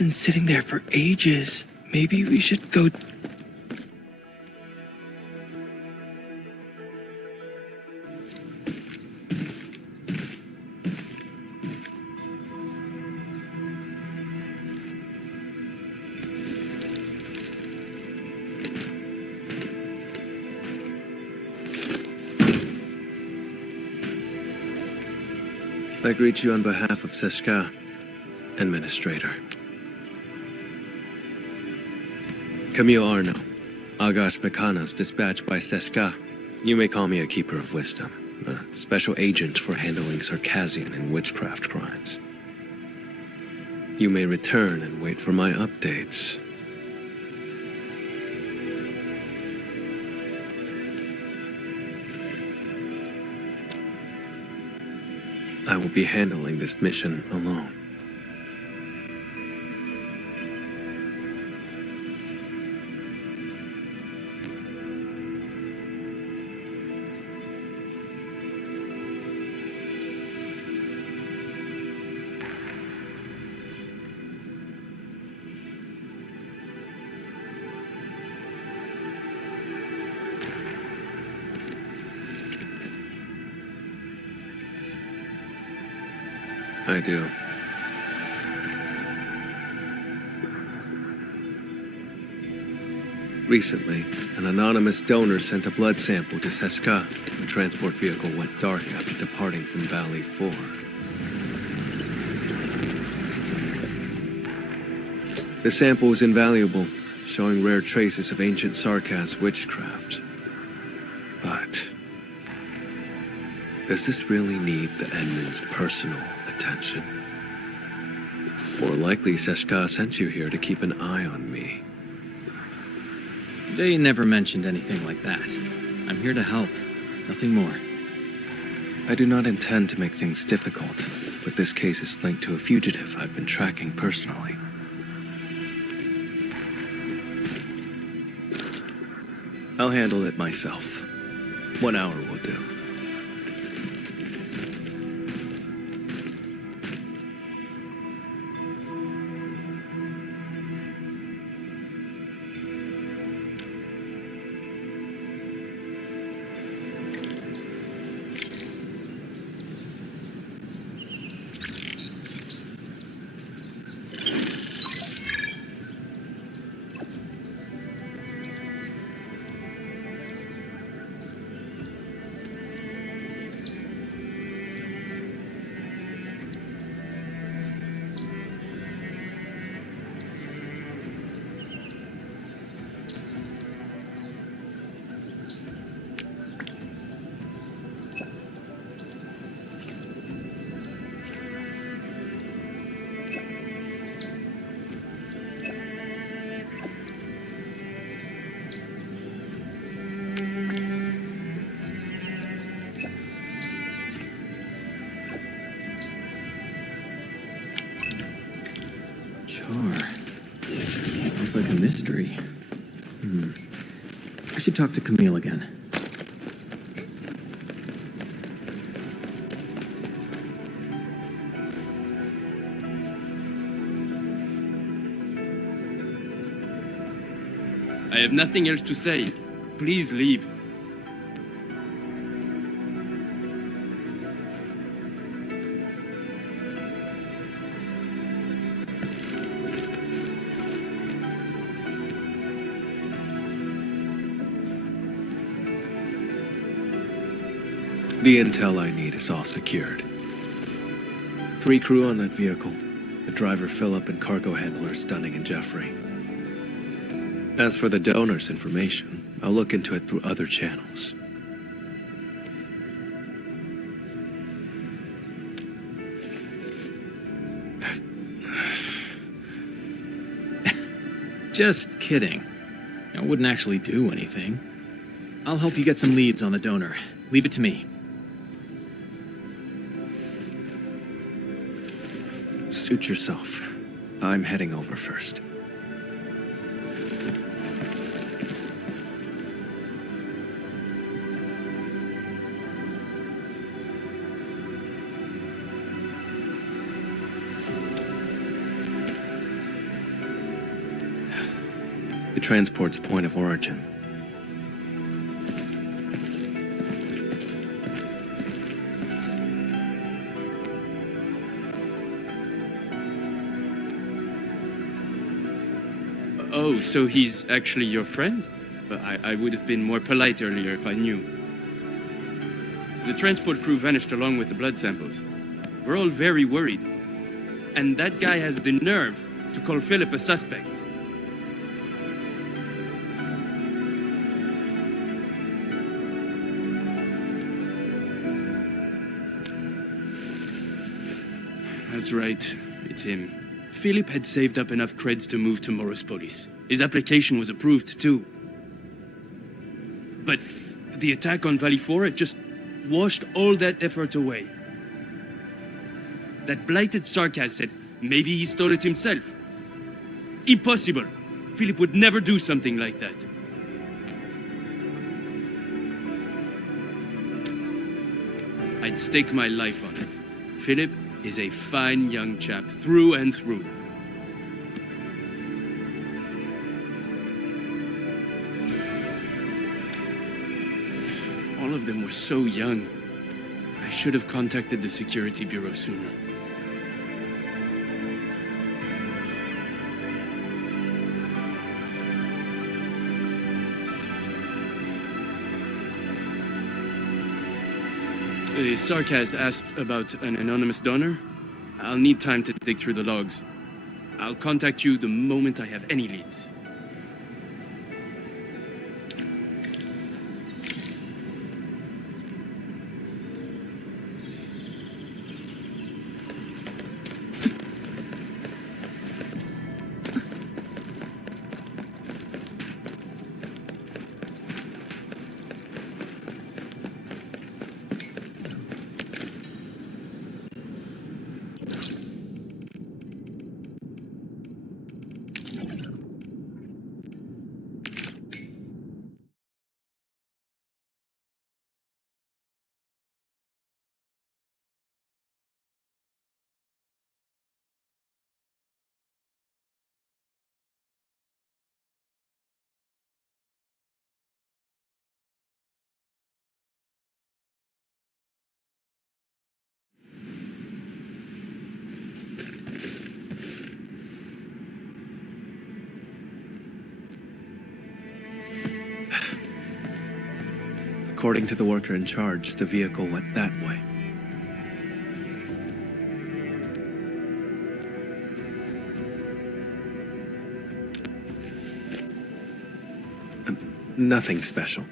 been sitting there for ages. Maybe we should go... I greet you on behalf of Seshka, Administrator. Camille Arno, Agash Mekana's dispatched by Seshka. You may call me a Keeper of Wisdom, a special agent for handling Circassian and witchcraft crimes. You may return and wait for my updates. I will be handling this mission alone. I do. Recently, an anonymous donor sent a blood sample to Seshka. The transport vehicle went dark after departing from Valley 4. The sample was invaluable, showing rare traces of ancient Sarkas witchcraft. But... does this really need the Edmund's personal attention? More likely, Seshka sent you here to keep an eye on me. They never mentioned anything like that. I'm here to help, nothing more. I do not intend to make things difficult, but this case is linked to a fugitive I've been tracking personally. I'll handle it myself. 1 hour will do. Sounds like a mystery. I should talk to Camille again. I have nothing else to say. Please leave. The intel I need is all secured. 3 crew on that vehicle. The driver Philip and cargo handlers Dunning and Jeffrey. As for the donor's information, I'll look into it through other channels. Just kidding. I wouldn't actually do anything. I'll help you get some leads on the donor. Leave it to me. Suit yourself. I'm heading over first. the transport's point of origin. Oh, so he's actually your friend? I would have been more polite earlier if I knew. The transport crew vanished along with the blood samples. We're all very worried. And that guy has the nerve to call Philip a suspect. That's right, it's him. Philip had saved up enough creds to move to Morospolis. His application was approved, too. But the attack on Valley 4, it just washed all that effort away. That blighted Sarkaz said maybe he stole it himself. Impossible! Philip would never do something like that. I'd stake my life on it. Philip is a fine young chap, through and through. All of them were so young. I should have contacted the security bureau sooner. The Sarkaz asked about an anonymous donor. I'll need time to dig through the logs. I'll contact you the moment I have any leads. According to the worker in charge, the vehicle went that way. Nothing special.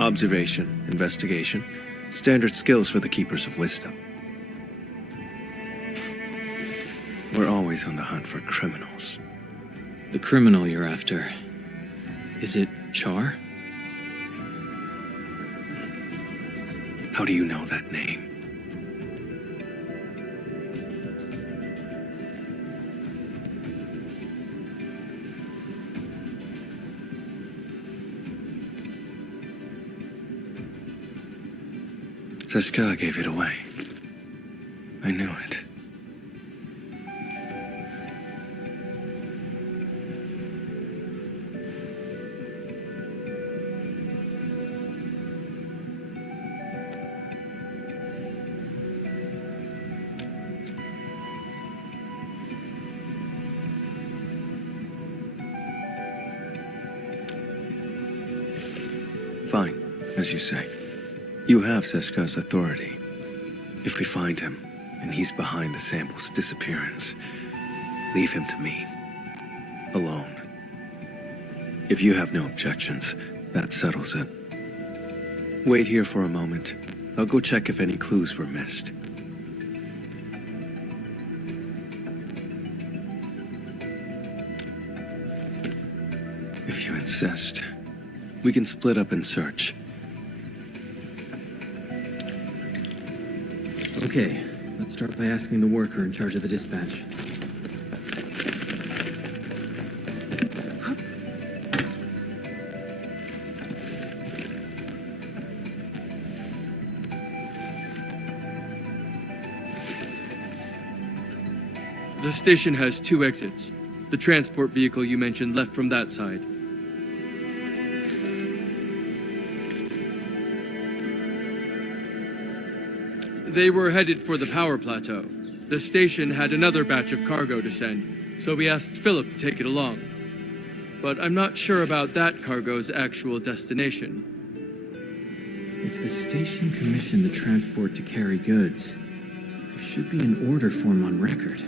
Observation, investigation, standard skills for the Keepers of Wisdom. We're always on the hunt for criminals. The criminal you're after. Is it Char? How do you know that name? Seshka gave it away. I knew it. Fine, as you say. You have Seshka's authority. If we find him, and he's behind the sample's disappearance, leave him to me. Alone. If you have no objections, that settles it. Wait here for a moment. I'll go check if any clues were missed. If you insist, we can split up and search. Okay, let's start by asking the worker in charge of the dispatch. The station has 2 exits. The transport vehicle you mentioned left from that side. They were headed for the power plateau. The station had another batch of cargo to send, so we asked Philip to take it along. But I'm not sure about that cargo's actual destination. If the station commissioned the transport to carry goods, there should be an order form on record.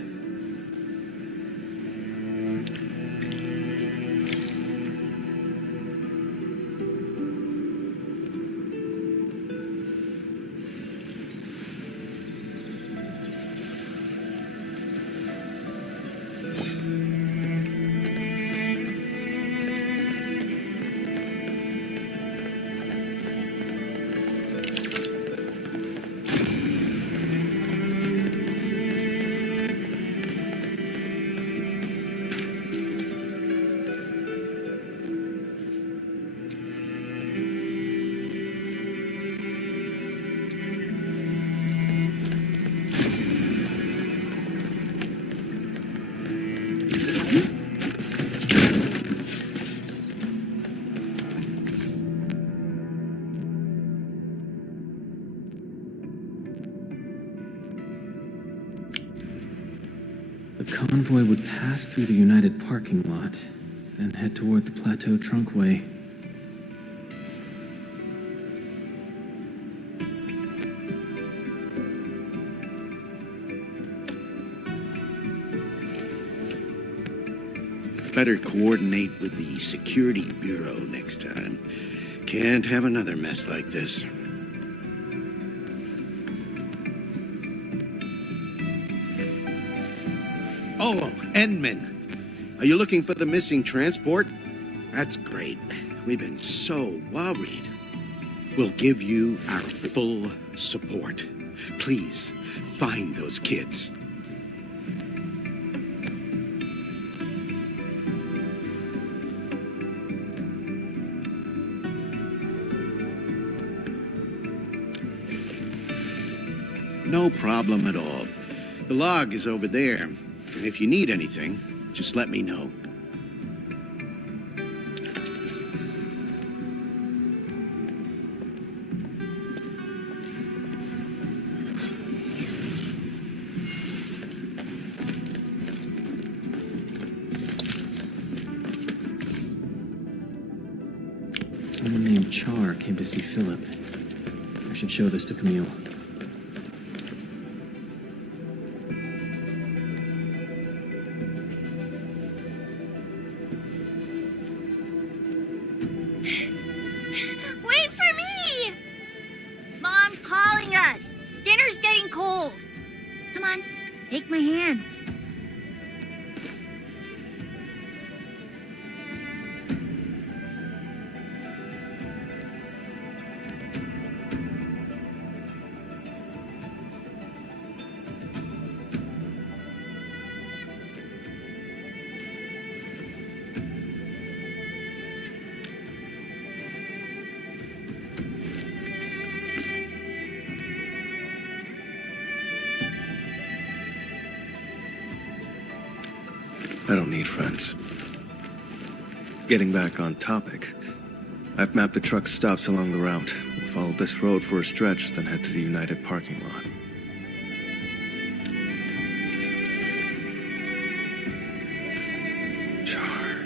The convoy would pass through the United parking lot, then head toward the plateau trunkway. Better coordinate with the Security Bureau next time. Can't have another mess like this. Oh, Endman. Are you looking for the missing transport? That's great. We've been so worried. We'll give you our full support. Please, find those kids. No problem at all. The log is over there. And if you need anything, just let me know. Someone named Char came to see Philip. I should show this to Camille. Wait for me! Mom's calling us. Dinner's getting cold. Come on, take my hand. I don't need friends. Getting back on topic, I've mapped the truck stops along the route. We'll follow this road for a stretch, then head to the United parking lot. Char.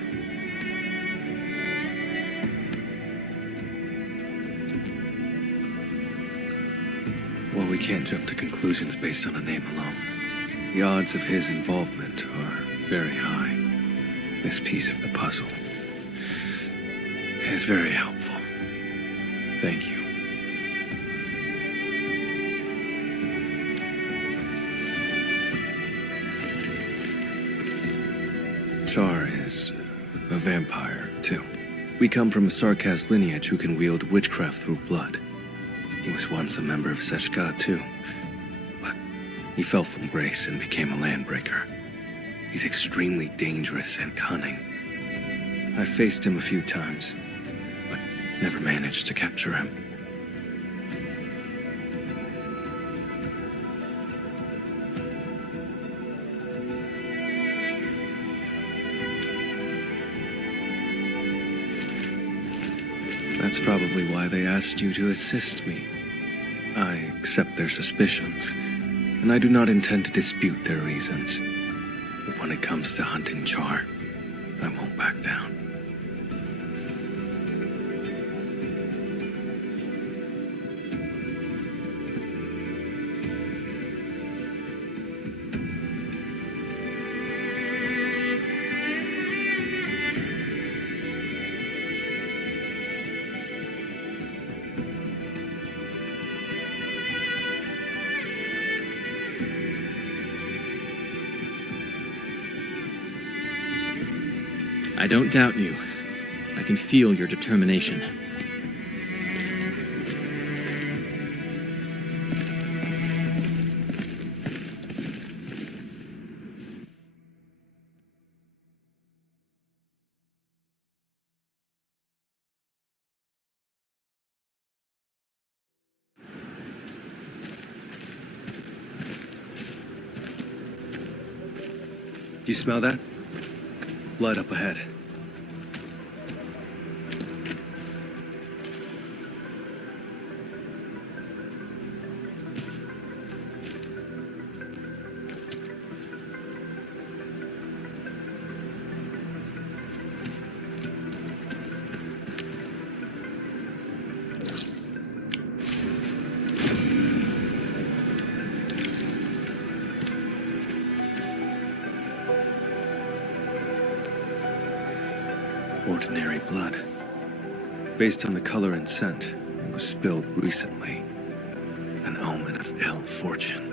Well, we can't jump to conclusions based on a name alone. The odds of his involvement are very high. This piece of the puzzle is very helpful. Thank you. Char is a vampire, too. We come from a Sarkaz lineage who can wield witchcraft through blood. He was once a member of Seshka, too. But he fell from grace and became a landbreaker. He's extremely dangerous and cunning. I've faced him a few times, but never managed to capture him. That's probably why they asked you to assist me. I accept their suspicions, and I do not intend to dispute their reasons. But when it comes to hunting Char, I won't back down. I don't doubt you. I can feel your determination. Do you smell that? Blood up ahead. Ordinary blood. Based on the color and scent, it was spilled recently. An omen of ill fortune.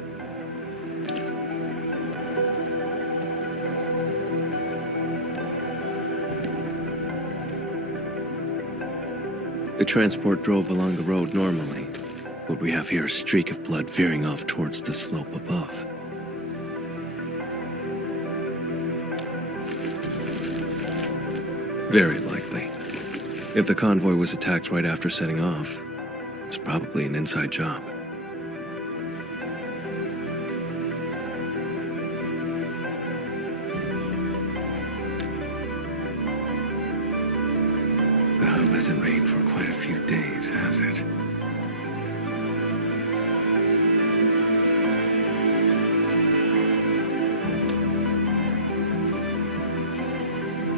The transport drove along the road normally, but we have here a streak of blood veering off towards the slope above. Very likely. If the convoy was attacked right after setting off, it's probably an inside job. The hub hasn't rained for quite a few days, has it?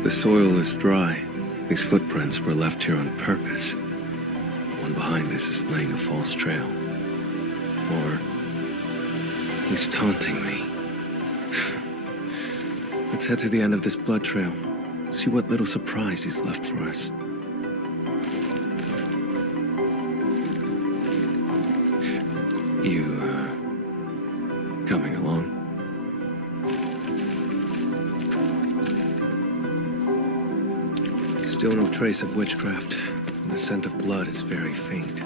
The soil is dry. These footprints were left here on purpose. The one behind this is laying a false trail. Or he's taunting me. Let's head to the end of this blood trail. See what little surprise he's left for us. You, coming along? Still no trace of witchcraft, and the scent of blood is very faint.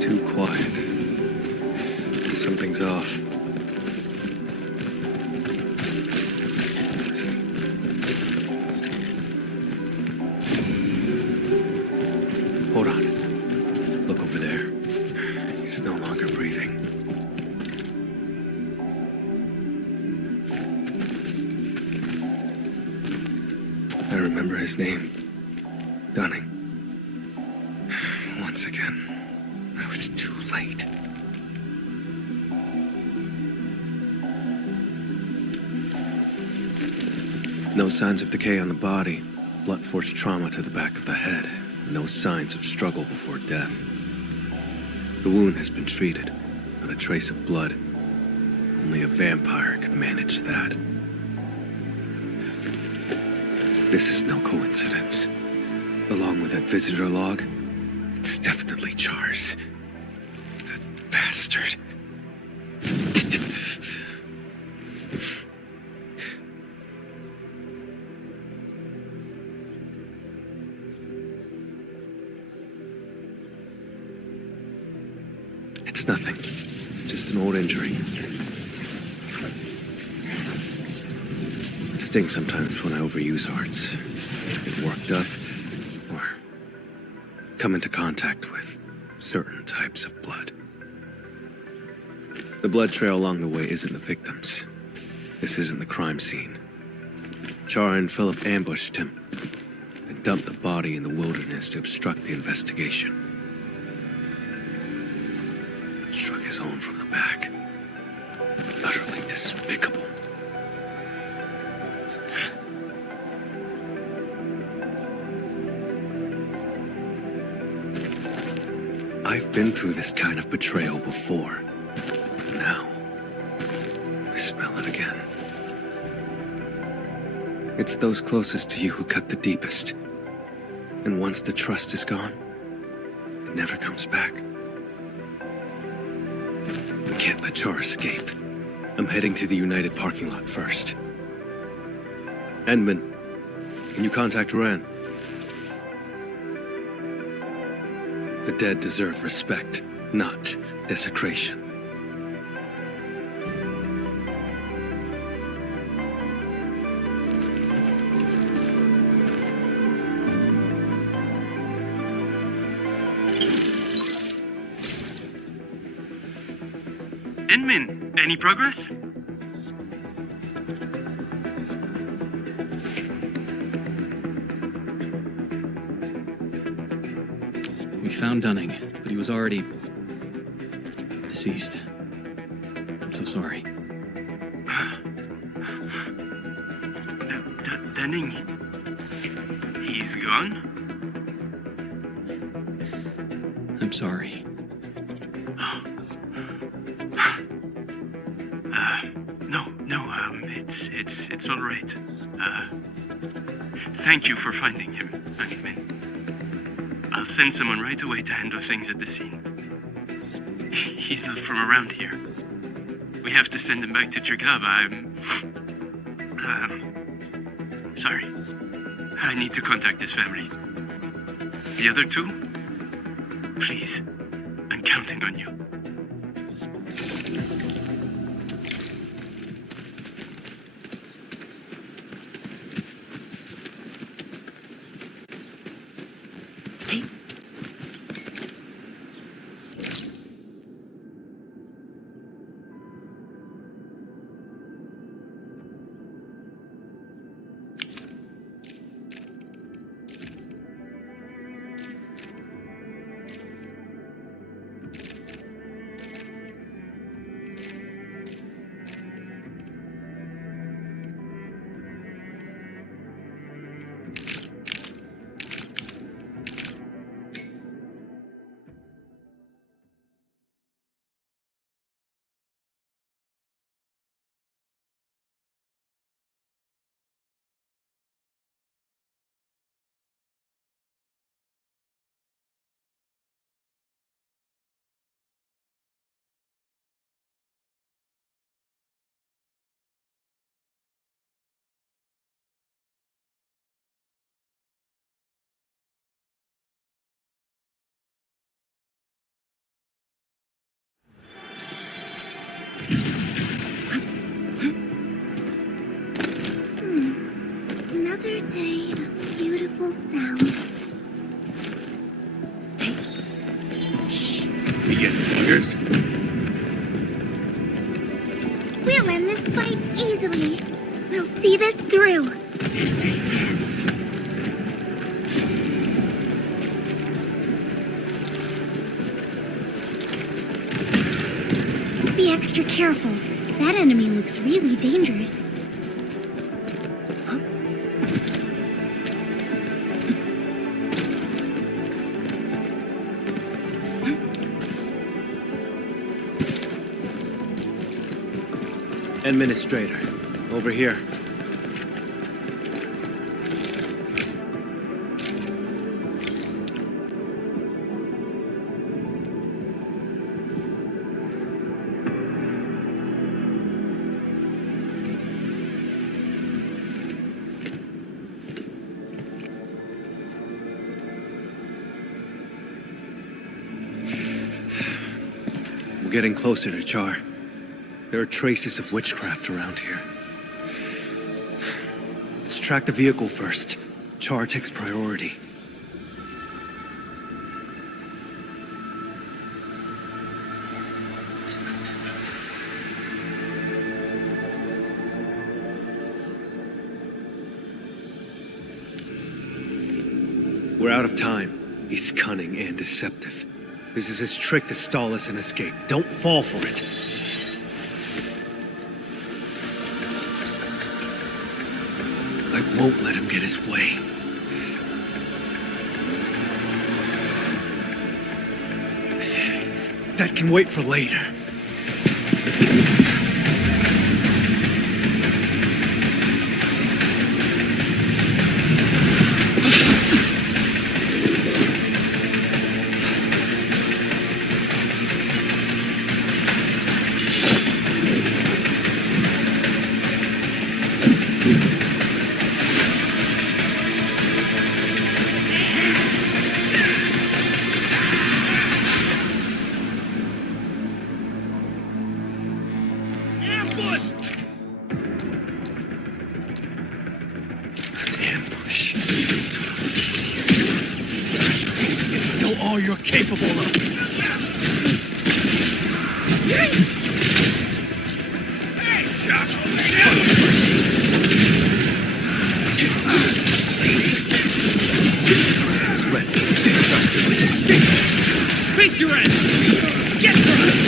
Too quiet. Something's off. Hold on. Look over there. He's no longer breathing. I remember his name. Dunning. Once again, I was too late. No signs of decay on the body. Blunt force trauma to the back of the head. No signs of struggle before death. The wound has been treated, not a trace of blood. Only a vampire could manage that. This is no coincidence. Along with that visitor log, it's definitely Char's. That bastard. It's nothing. Just an old injury. It stings sometimes when I overuse arts. Get worked up, or come into contact with certain types of blood. The blood trail along the way isn't the victims. This isn't the crime scene. Char and Philip ambushed him and dumped the body in the wilderness to obstruct the investigation. Struck his own from the back. Utterly despicable. I've been through this kind of betrayal before. Now, I smell it again. It's those closest to you who cut the deepest. And once the trust is gone, it never comes back. We can't let Char escape. I'm heading to the United parking lot first. Endman, can you contact Ran? The dead deserve respect, not desecration. Endman, any progress? We found Dunning, but he was already deceased. I'm so sorry. Dunning, he's gone? I'm sorry. It's all right. Thank you for finding him, Endman. I'll send someone right away to handle things at the scene. He's not from around here. We have to send him back to Triglav. Sorry. I need to contact his family. The other two? Please, I'm counting on you. Another day of beautiful sounds. Shh. We get fingers. We'll end this fight easily. We'll see this through. This ain't it. Be extra careful. That enemy looks really dangerous. Administrator, over here. We're getting closer to Char. There are traces of witchcraft around here. Let's track the vehicle first. Char takes priority. We're out of time. He's cunning and deceptive. This is his trick to stall us and escape. Don't fall for it. I won't let him get his way. That can wait for later. You're capable of. Face your end! Get thrust!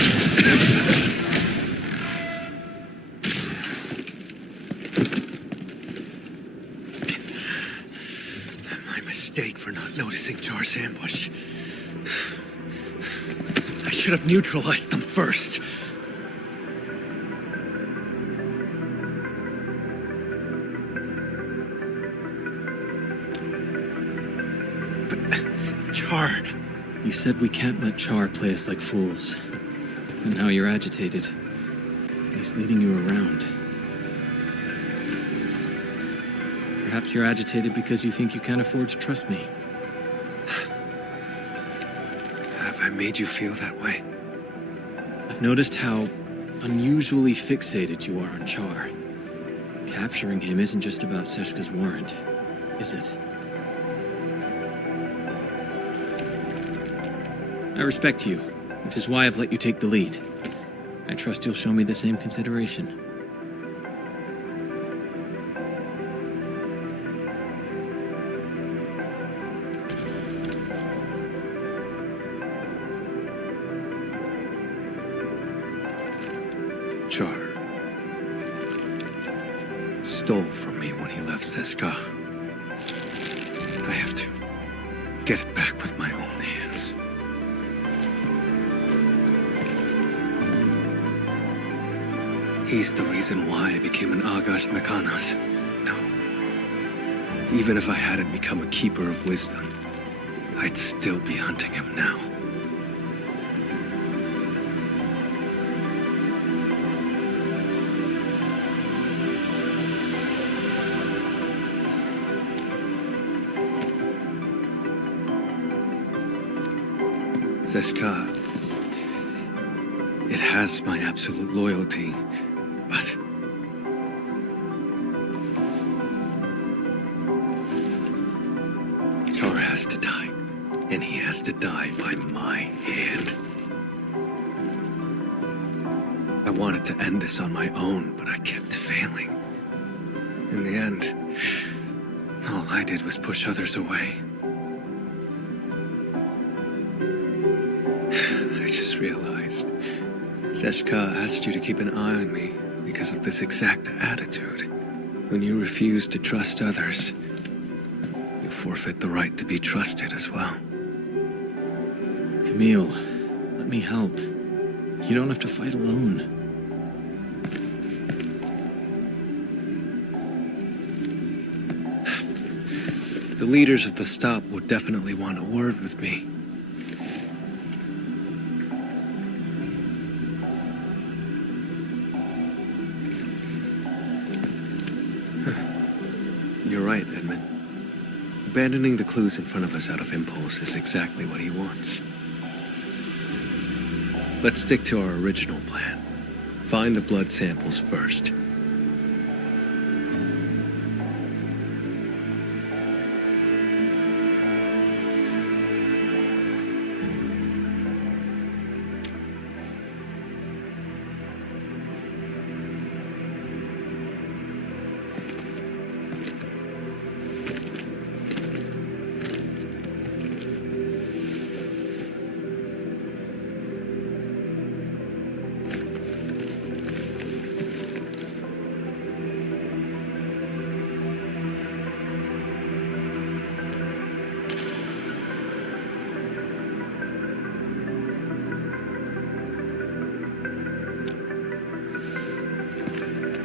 My mistake for not noticing Jar's ambush. I should have neutralized them first. But Char... You said we can't let Char play us like fools. And now you're agitated. He's leading you around. Perhaps you're agitated because you think you can't afford to trust me. Have I made you feel that way? I've noticed how unusually fixated you are on Char. Capturing him isn't just about Seshka's warrant, is it? I respect you, which is why I've let you take the lead. I trust you'll show me the same consideration. Char stole from me when he left Seshka. I have to get it back with my own hands. He's the reason why I became an Agash Mekanas. No. Even if I hadn't become a keeper of wisdom, I'd still be hunting him now. Seshka, it has my absolute loyalty, but Char has to die, and he has to die by my hand. I wanted to end this on my own, but I kept failing. In the end, all I did was push others away. I just realized Seshka asked you to keep an eye on me because of this exact attitude. When you refuse to trust others, you forfeit the right to be trusted as well. Camille, let me help. You don't have to fight alone. The leaders of the stop would definitely want a word with me. You're right, Edmund. Abandoning the clues in front of us out of impulse is exactly what he wants. Let's stick to our original plan. Find the blood samples first.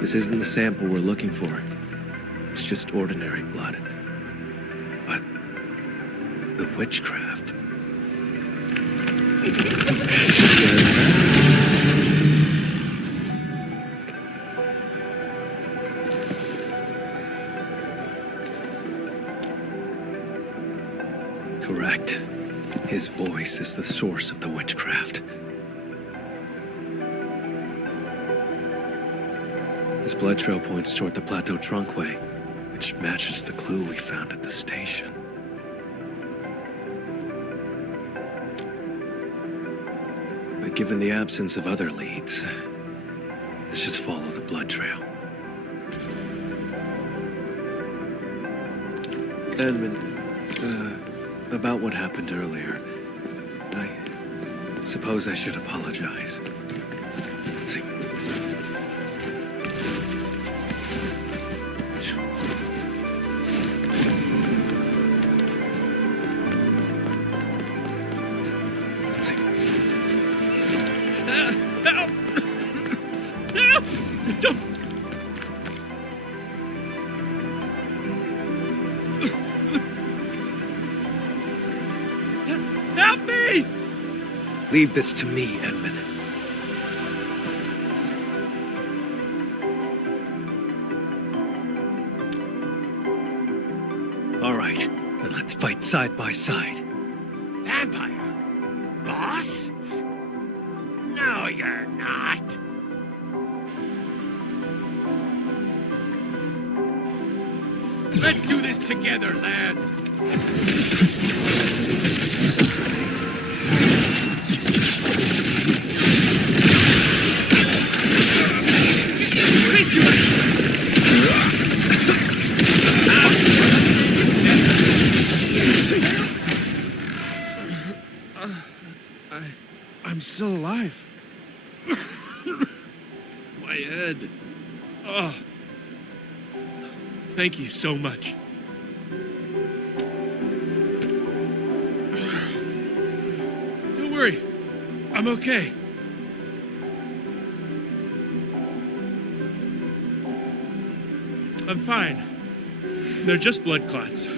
This isn't the sample we're looking for. It's just ordinary blood. But the witchcraft. Correct. His voice is the source of the witchcraft. His blood trail points toward the Plateau Trunkway, which matches the clue we found at the station. But given the absence of other leads, let's just follow the blood trail. Edmund, about what happened earlier, I suppose I should apologize. See. Help me! Leave this to me, Edmund. All right, then let's fight side by side. Vampire? Boss? No, you're not. Let's do this together, lads! I'm still alive. My head. Oh. Thank you so much. Don't worry. I'm okay. I'm fine. They're just blood clots.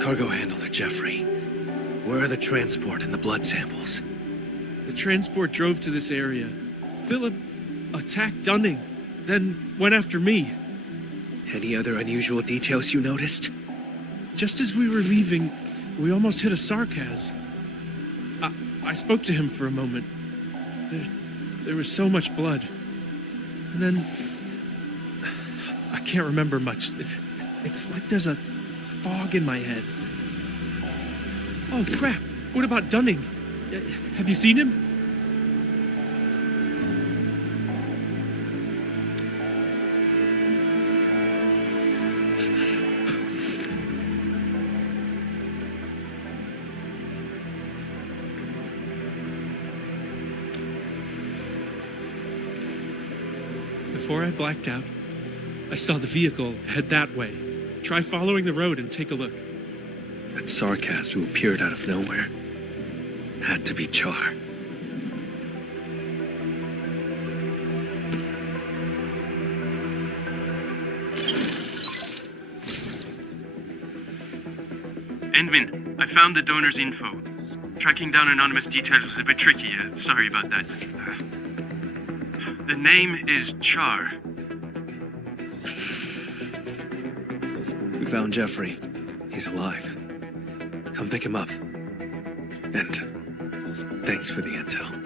Cargo handler Jeffrey, where are the transport and the blood samples? The transport drove to this area. Philip attacked Dunning, then went after me. Any other unusual details you noticed? Just as we were leaving, we almost hit a sarcas. I spoke to him for a moment. There was so much blood. And then... I can't remember much. It's like there's a fog in my head. Oh, crap. What about Dunning? Have you seen him? Before I blacked out, I saw the vehicle head that way. Try following the road and take a look. That sarcas who appeared out of nowhere had to be Char. Endman, I found the donor's info. Tracking down anonymous details was a bit tricky. Sorry about that. The name is Char. We found Jeffrey. He's alive. Come pick him up. And thanks for the intel.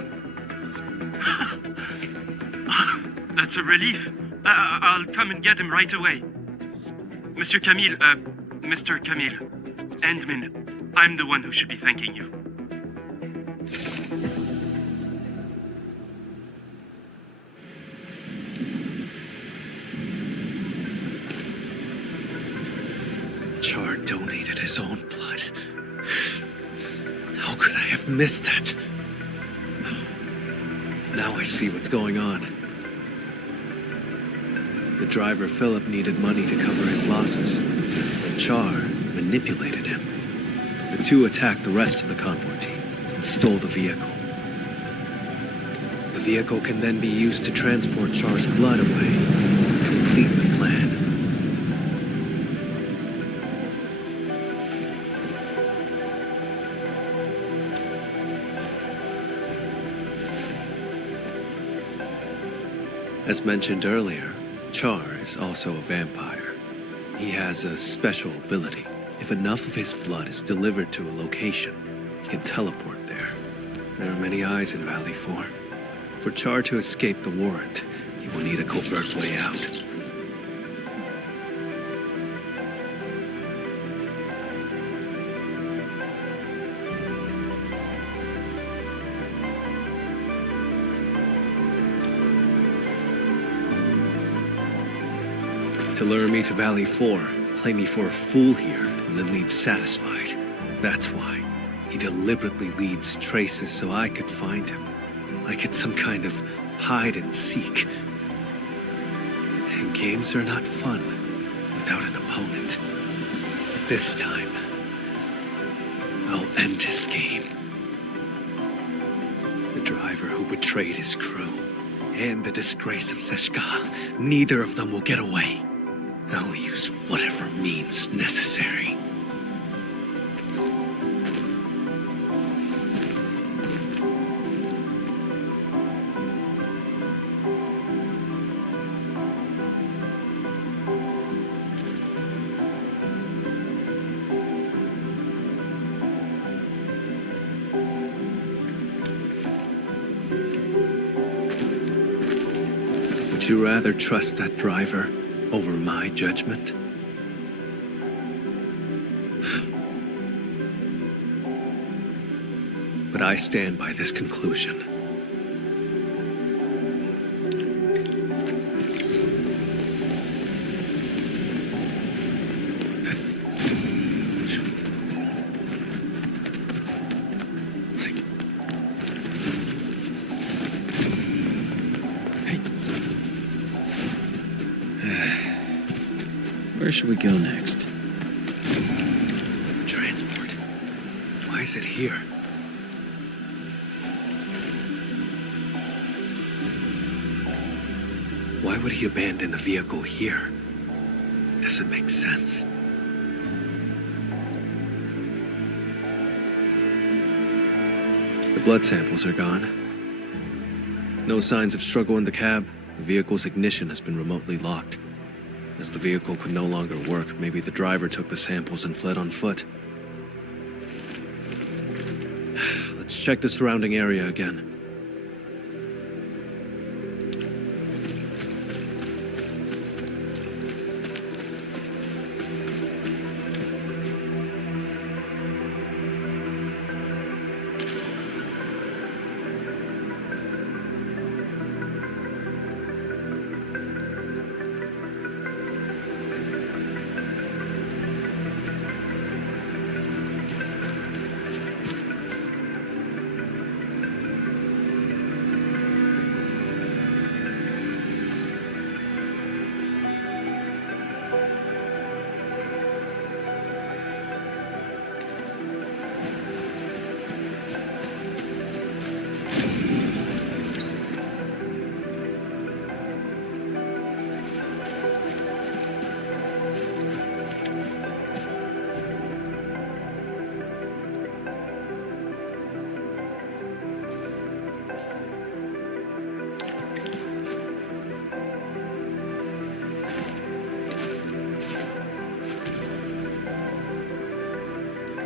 That's a relief. I'll come and get him right away. Mr. Camille, Endman, I'm the one who should be thanking you. Char donated his own blood. How could I have missed that? Now I see what's going on. The driver, Philip, needed money to cover his losses. Char manipulated him. The two attacked the rest of the convoy team and stole the vehicle. The vehicle can then be used to transport Char's blood away. complete the plan. As mentioned earlier, Char is also a vampire. He has a special ability. If enough of his blood is delivered to a location, he can teleport there. There are many eyes in Valley 4. For Char to escape the warrant, he will need a covert way out. To lure me to Valley 4, play me for a fool here, and then leave satisfied. That's why. He deliberately leaves traces so I could find him. Like it's some kind of hide and seek. And games are not fun without an opponent. But this time, I'll end his game. The driver who betrayed his crew, and the disgrace of Seshka, neither of them will get away. I'll use whatever means necessary. Would you rather trust that driver over my judgment? But I stand by this conclusion. Where should we go next? Transport. Why is it here? Why would he abandon the vehicle here? Doesn't make sense. The blood samples are gone. No signs of struggle in the cab. The vehicle's ignition has been remotely locked. As the vehicle could no longer work, maybe the driver took the samples and fled on foot. Let's check the surrounding area again.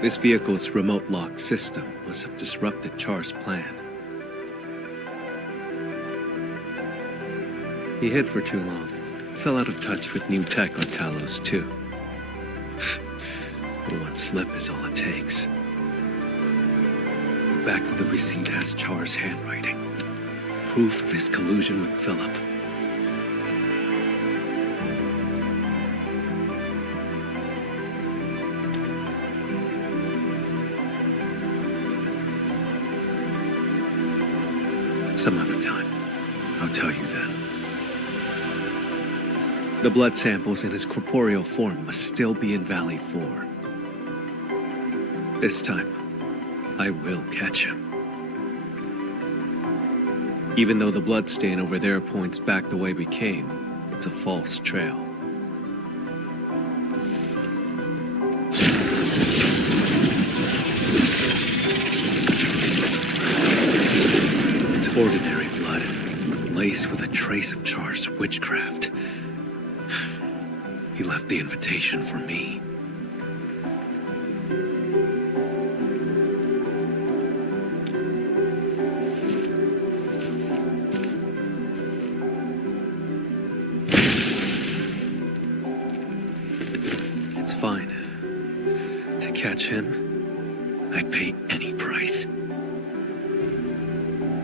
This vehicle's remote lock system must have disrupted Char's plan. He hid for too long, fell out of touch with new tech on Talos too. One slip is all it takes. The back of the receipt has Char's handwriting, proof of his collusion with Philip. Some other time. I'll tell you then. The blood samples in his corporeal form must still be in Valley 4. This time, I will catch him. Even though the blood stain over there points back the way we came, It's a false trail. It's ordinary blood, laced with a trace of Char's witchcraft. He left the invitation for me. It's fine. To catch him, I'd pay any price.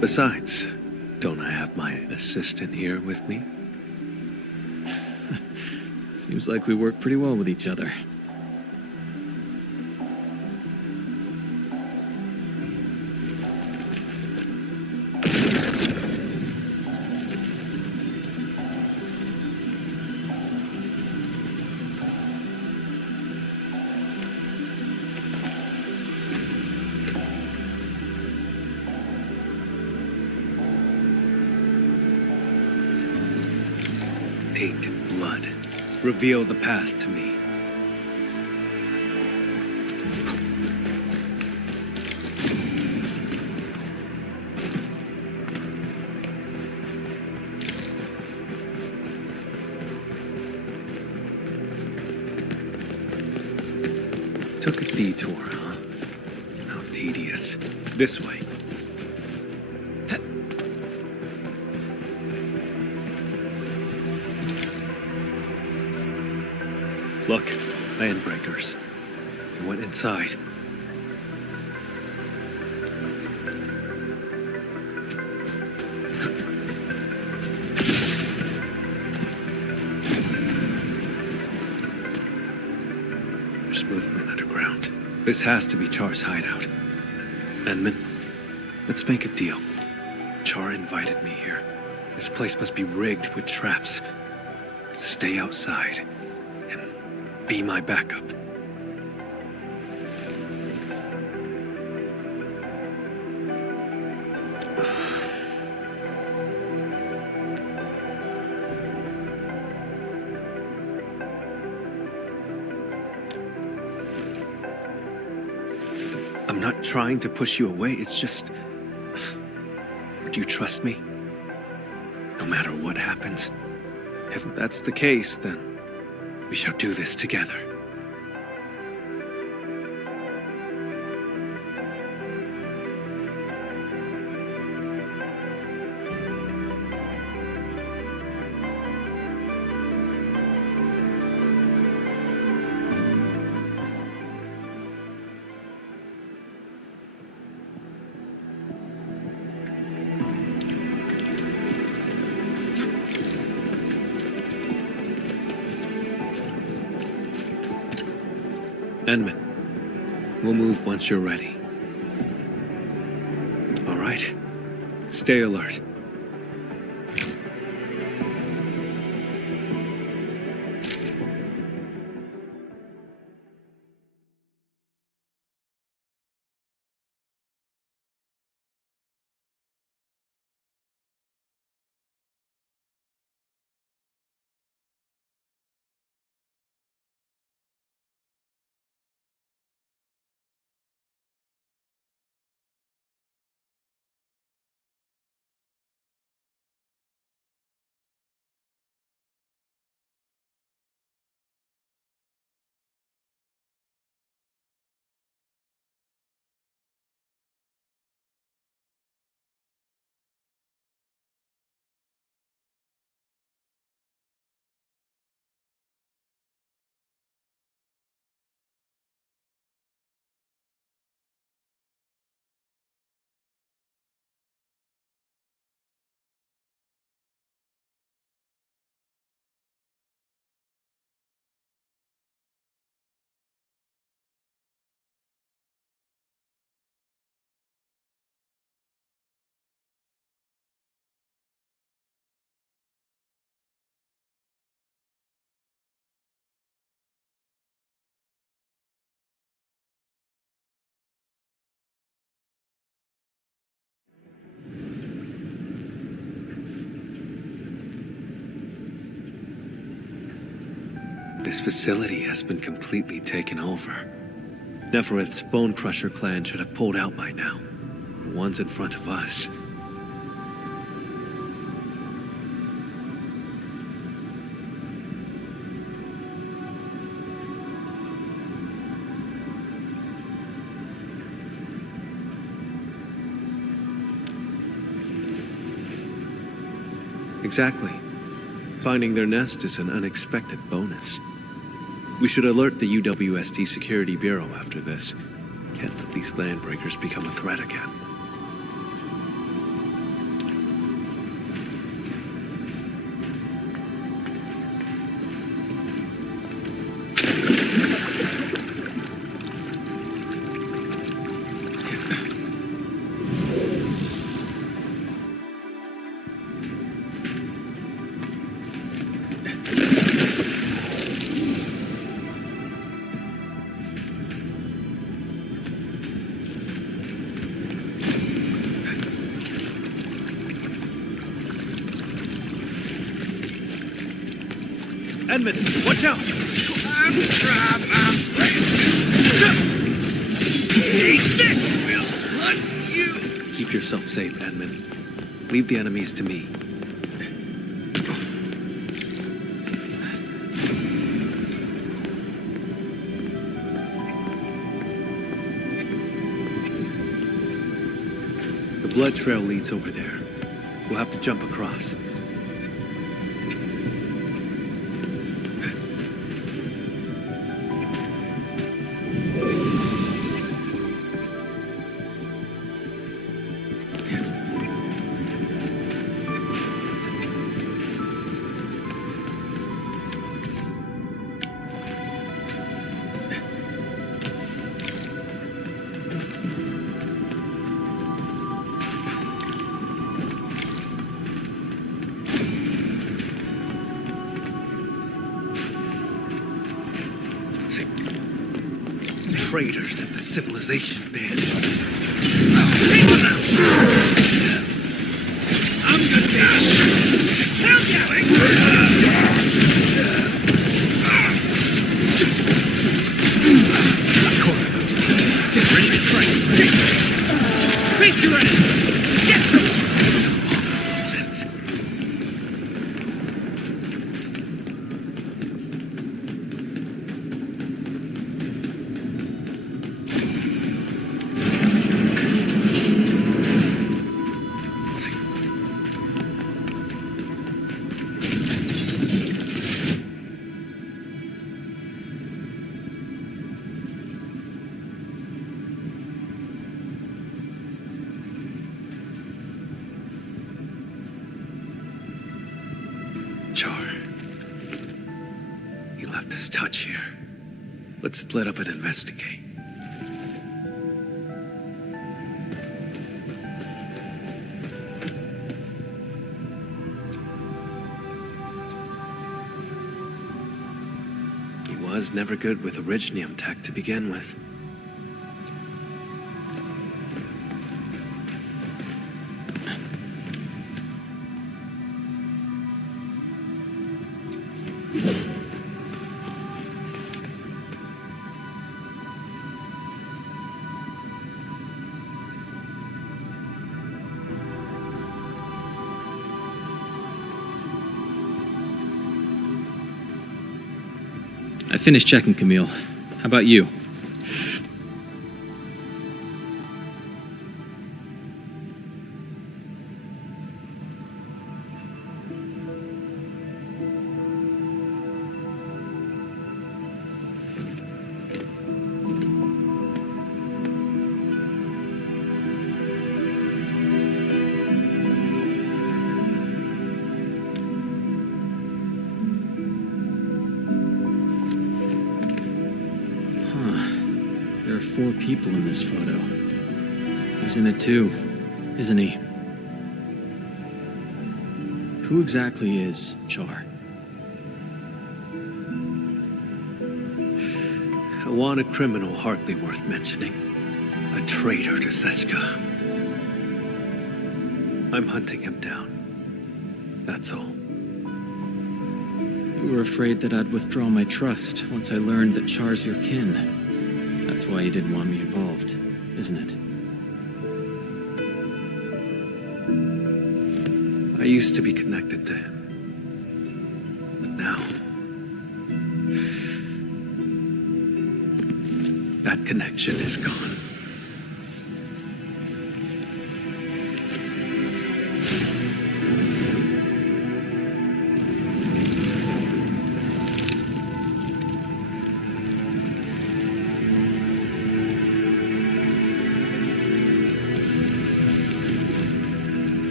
Besides, don't I have my assistant here with me? Seems like we work pretty well with each other. Tainted blood. Reveal the path to me. Took a detour, huh? How tedious. This way. Look, landbreakers. They went inside. There's movement underground. This has to be Char's hideout. Enman, let's make a deal. Char invited me here. This place must be rigged with traps. Stay outside. Be my backup. I'm not trying to push you away, it's just... Would you trust me? No matter what happens? If that's the case, then... we shall do this together. Enman, we'll move once you're ready. All right? Stay alert. This facility has been completely taken over. Neferith's Bone Crusher clan should have pulled out by now. The ones in front of us. Exactly. Finding their nest is an unexpected bonus. We should alert the UWST Security Bureau after this. Can't let these landbreakers become a threat again. Edmund, watch out! Keep yourself safe, Edmund. Leave the enemies to me. The blood trail leads over there. We'll have to jump across. Traitors of the civilization band. I'm gonna Get ready to strike. Face your enemy. Get them. He left his touch here. Let's split up and investigate. He was never good with originium tech to begin with. I finished checking, Camille. How about you? There are 4 people in this photo. He's in it too, isn't he? Who exactly is Char? A wanted criminal hardly worth mentioning. A traitor to Seska. I'm hunting him down. That's all. You were afraid that I'd withdraw my trust once I learned that Char's your kin. That's why you didn't want me involved, isn't it? I used to be connected to him. But now... that connection is gone.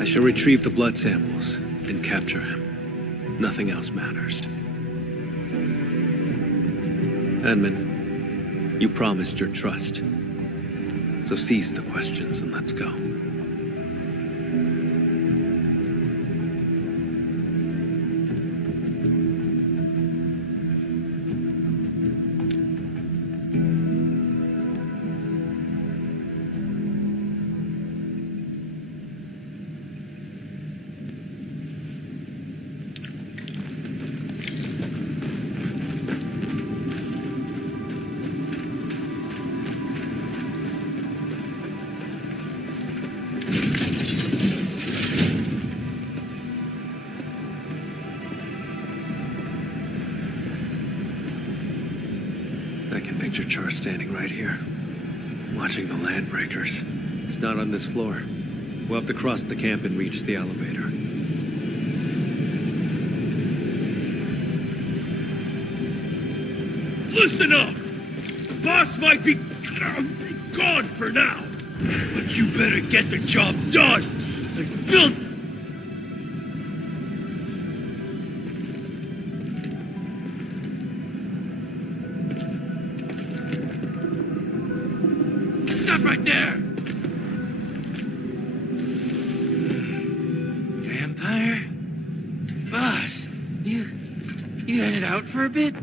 I shall retrieve the blood samples and capture him. Nothing else matters. Edmund, you promised your trust. So cease the questions and let's go. I can picture Char standing right here, watching the landbreakers. It's not on this floor. We'll have to cross the camp and reach the elevator. Listen up! The boss might be gone for now, but you better get the job done and build. Stop right there! Vampire? Boss, you headed out for a bit?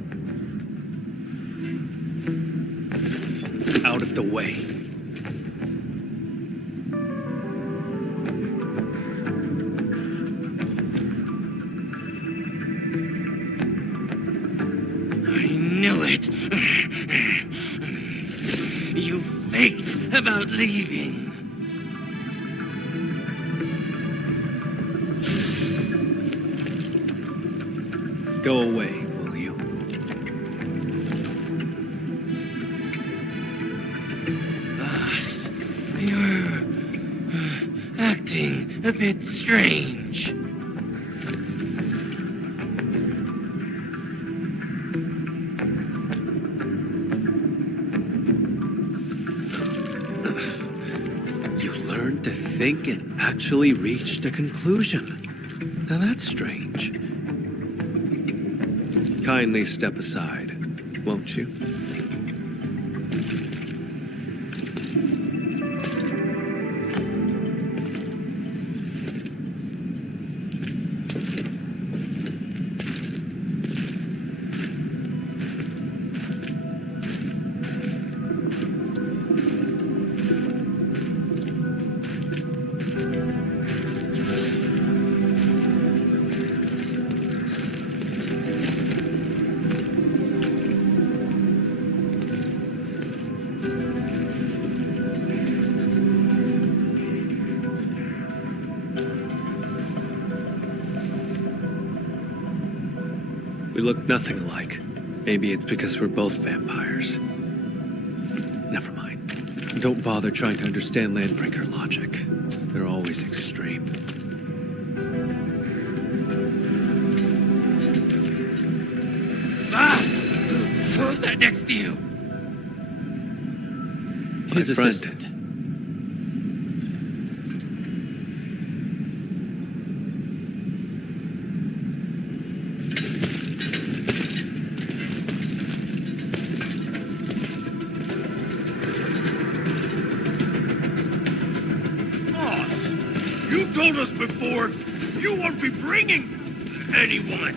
Out of the way. I knew it. You faked about leaving. Go away, will you? Boss, you're acting a bit strange. You learned to think and actually reached a conclusion. Now that's strange. Kindly step aside, won't you? We look nothing alike. Maybe it's because we're both vampires. Never mind. Don't bother trying to understand Landbreaker logic. They're always extreme. Boss! Who's that next to you? His friend. assistant. Boss, you told us before you won't be bringing anyone.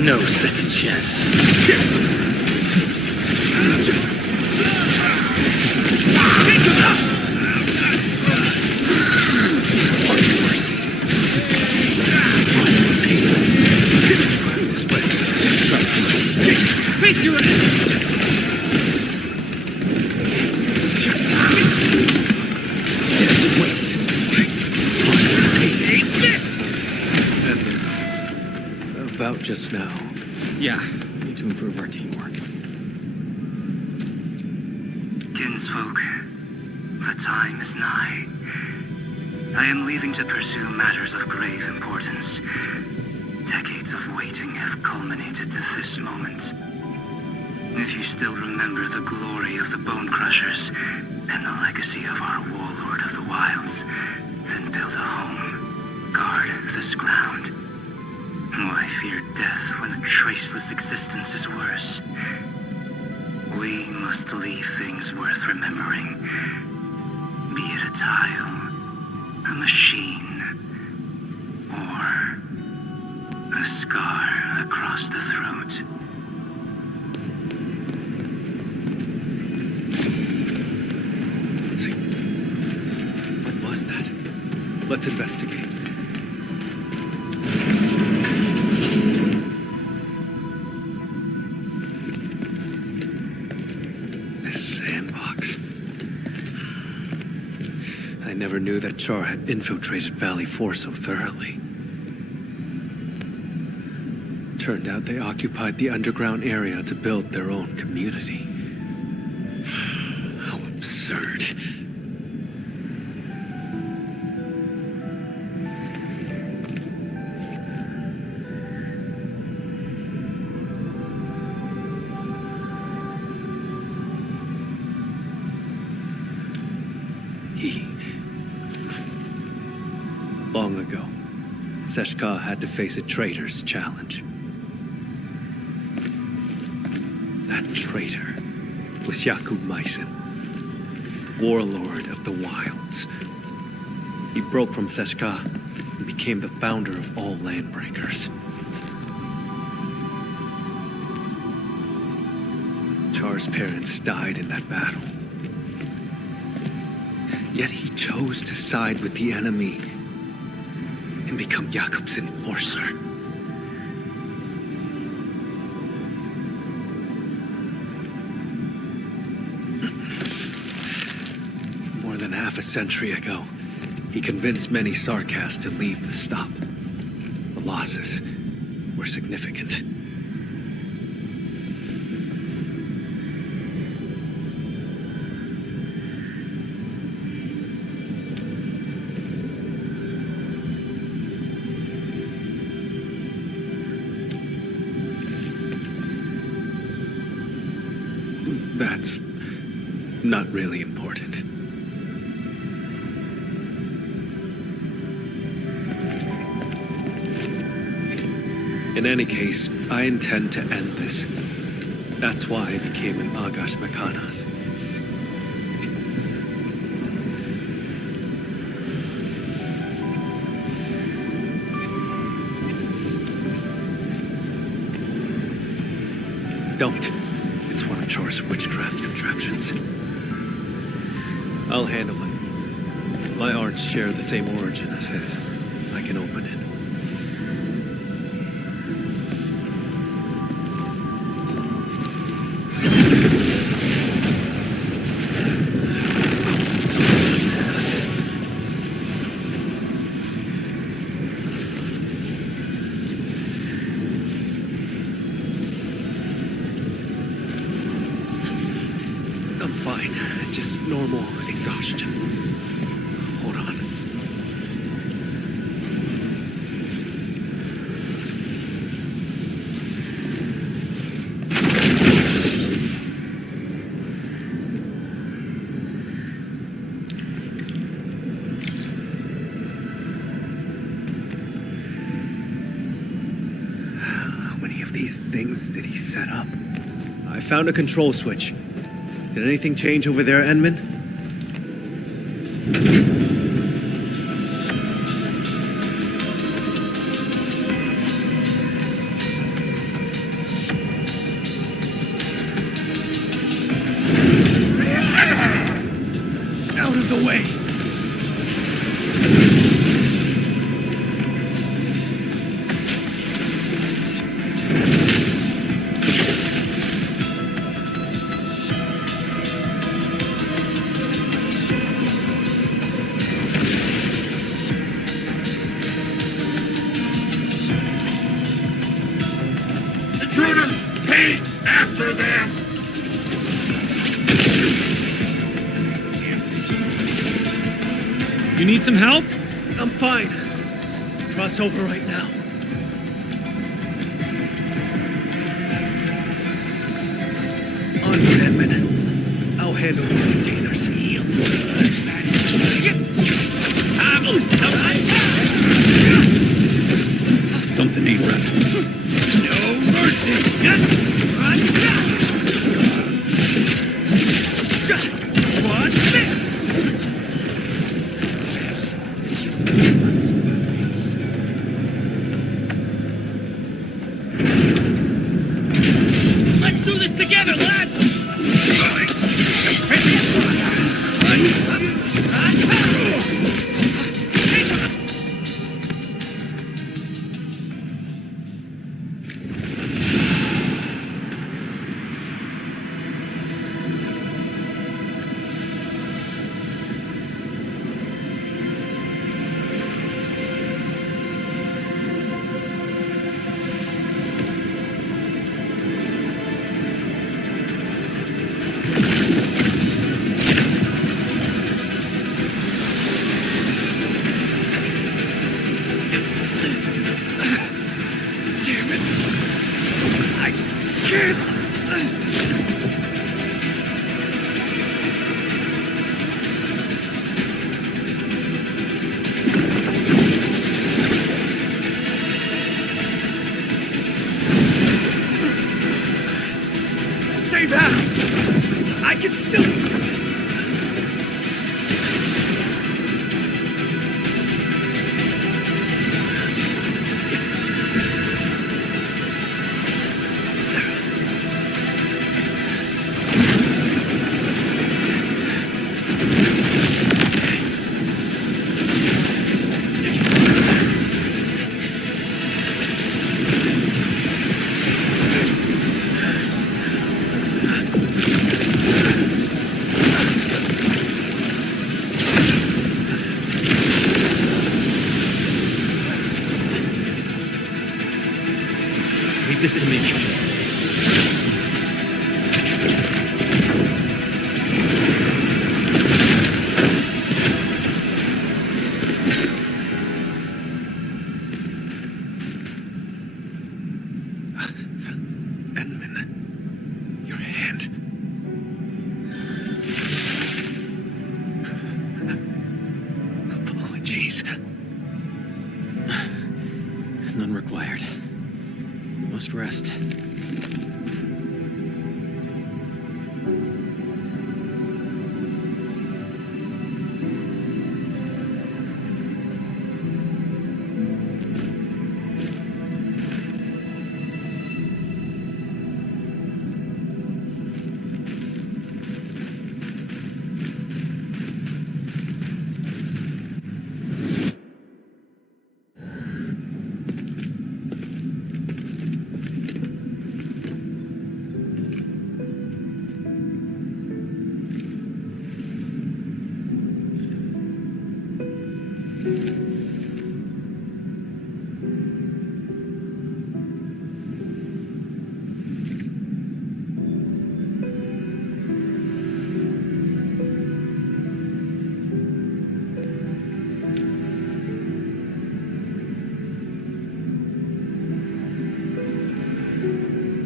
No second chance. About just now. Yeah, we need to improve our teamwork. Kinsfolk, the time is nigh. I am leaving to pursue matters of grave importance. Decades of waiting have culminated to this moment. If you still remember the glory of the Bone Crushers and the legacy of our warlord of the wilds, then build a home, guard this ground. Why fear death when a traceless existence is worse? We must leave things worth remembering. Be it a tile, a machine, or a scar across the throat. See, what was that? Let's investigate. I never knew that Char had infiltrated Valley 4 so thoroughly. Turned out they occupied the underground area to build their own community. How absurd. Long ago, Seshka had to face a traitor's challenge. That traitor was Jakub Meissen, warlord of the wilds. He broke from Seshka and became the founder of all landbreakers. Char's parents died in that battle. Yet he chose to side with the enemy and become Jakub's enforcer. More than half a century ago, he convinced many Sarkas to leave the stop. The losses were significant. That's not really important. In any case, I intend to end this. That's why I became an Agash Mekanas. Don't. It's one of Char's witchcraft contraptions. I'll handle it. My arts share the same origin as his. I can open it. I'm fine. Just normal exhaustion. Hold on. How many of these things did he set up? I found a control switch. Did anything change over there, Enman? Hey, after them! You need some help? I'm fine. Cross over right now. Onward, Edmund. I'll handle these containers. Something ain't right. No mercy! Watch this! Let's do this together, lads! Stay back! I can still... Read this to me. Edmund, your hand. Apologies. None required. You must rest.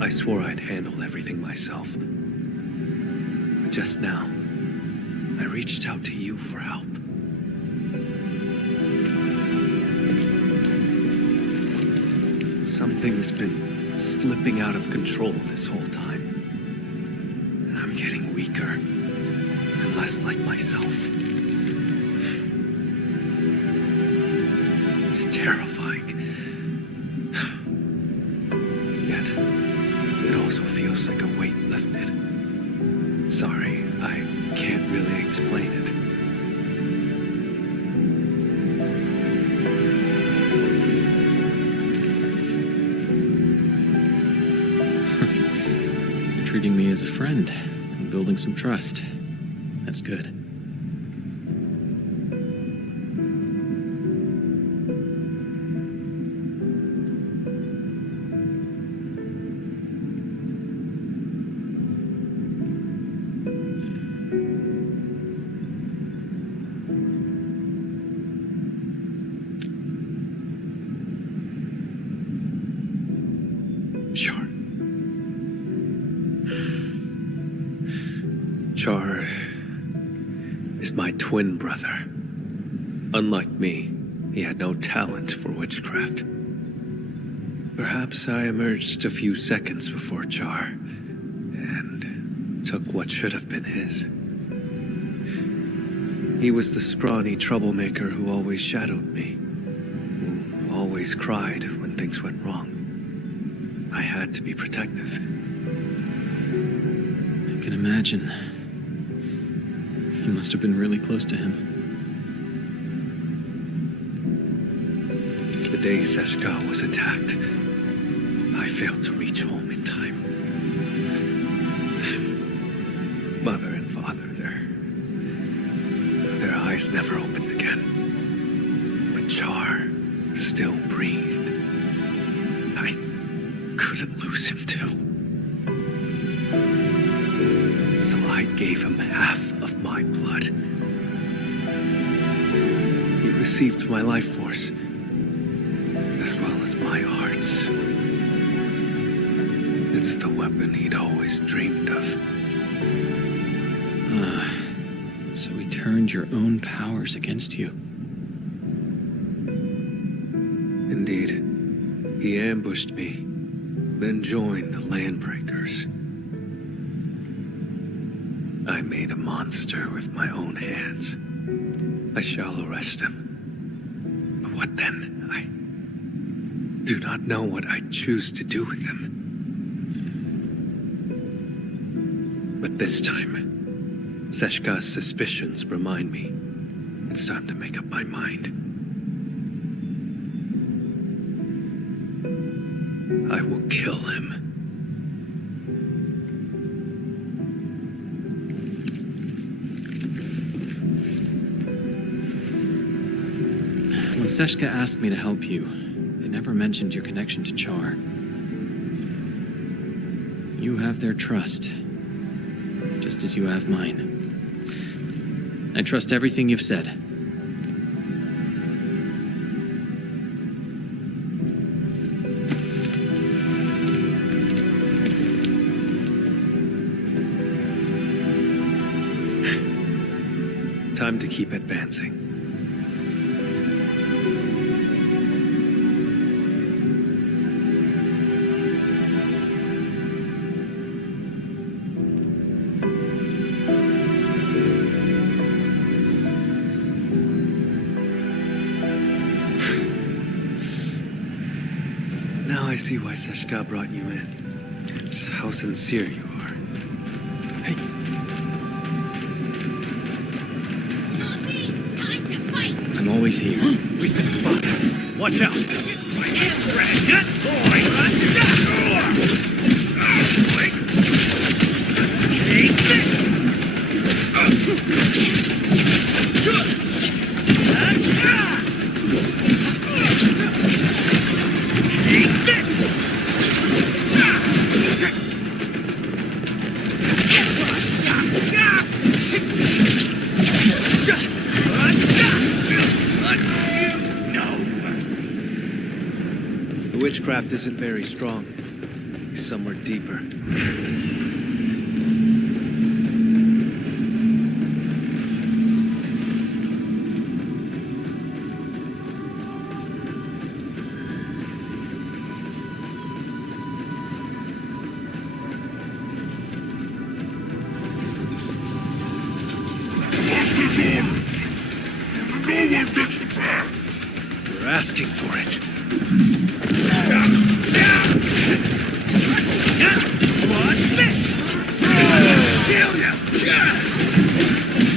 I swore I'd handle everything myself. But just now, I reached out to you for help. Something's been slipping out of control this whole time. I'm getting weaker and less like myself. It's terrifying. Yet, it also feels like a weight lifted. Sorry, I can't really explain it. Treating me as a friend and building some trust. That's good. Char is my twin brother. Unlike me, he had no talent for witchcraft. Perhaps I emerged a few seconds before Char and took what should have been his. He was the scrawny troublemaker who always shadowed me, who always cried when things went wrong. I had to be protective. I can imagine. You must have been really close to him. The day Seshka was attacked, I failed to reach home in time. Mother and father, their eyes never opened again. But Char still breathed. I couldn't lose him too. So I gave him half of my blood. He received my life force, as well as my heart's. It's the weapon he'd always dreamed of. So he turned your own powers against you. Indeed. He ambushed me, then joined the Landbreakers. I made a monster with my own hands. I shall arrest him. But what then? I do not know what I choose to do with him. But this time, Seshka's suspicions remind me it's time to make up my mind. I will kill him. When Seshka asked me to help you, they never mentioned your connection to Char. You have their trust, just as you have mine. I trust everything you've said. Time to keep advancing. Now I see why Seshka brought you in. It's how sincere you are. Hey. Time to fight! I'm always here. We've been spotted. Watch out! Take this! The witchcraft isn't very strong. He's somewhere deeper. You're asking for it. What's this? Kill ya!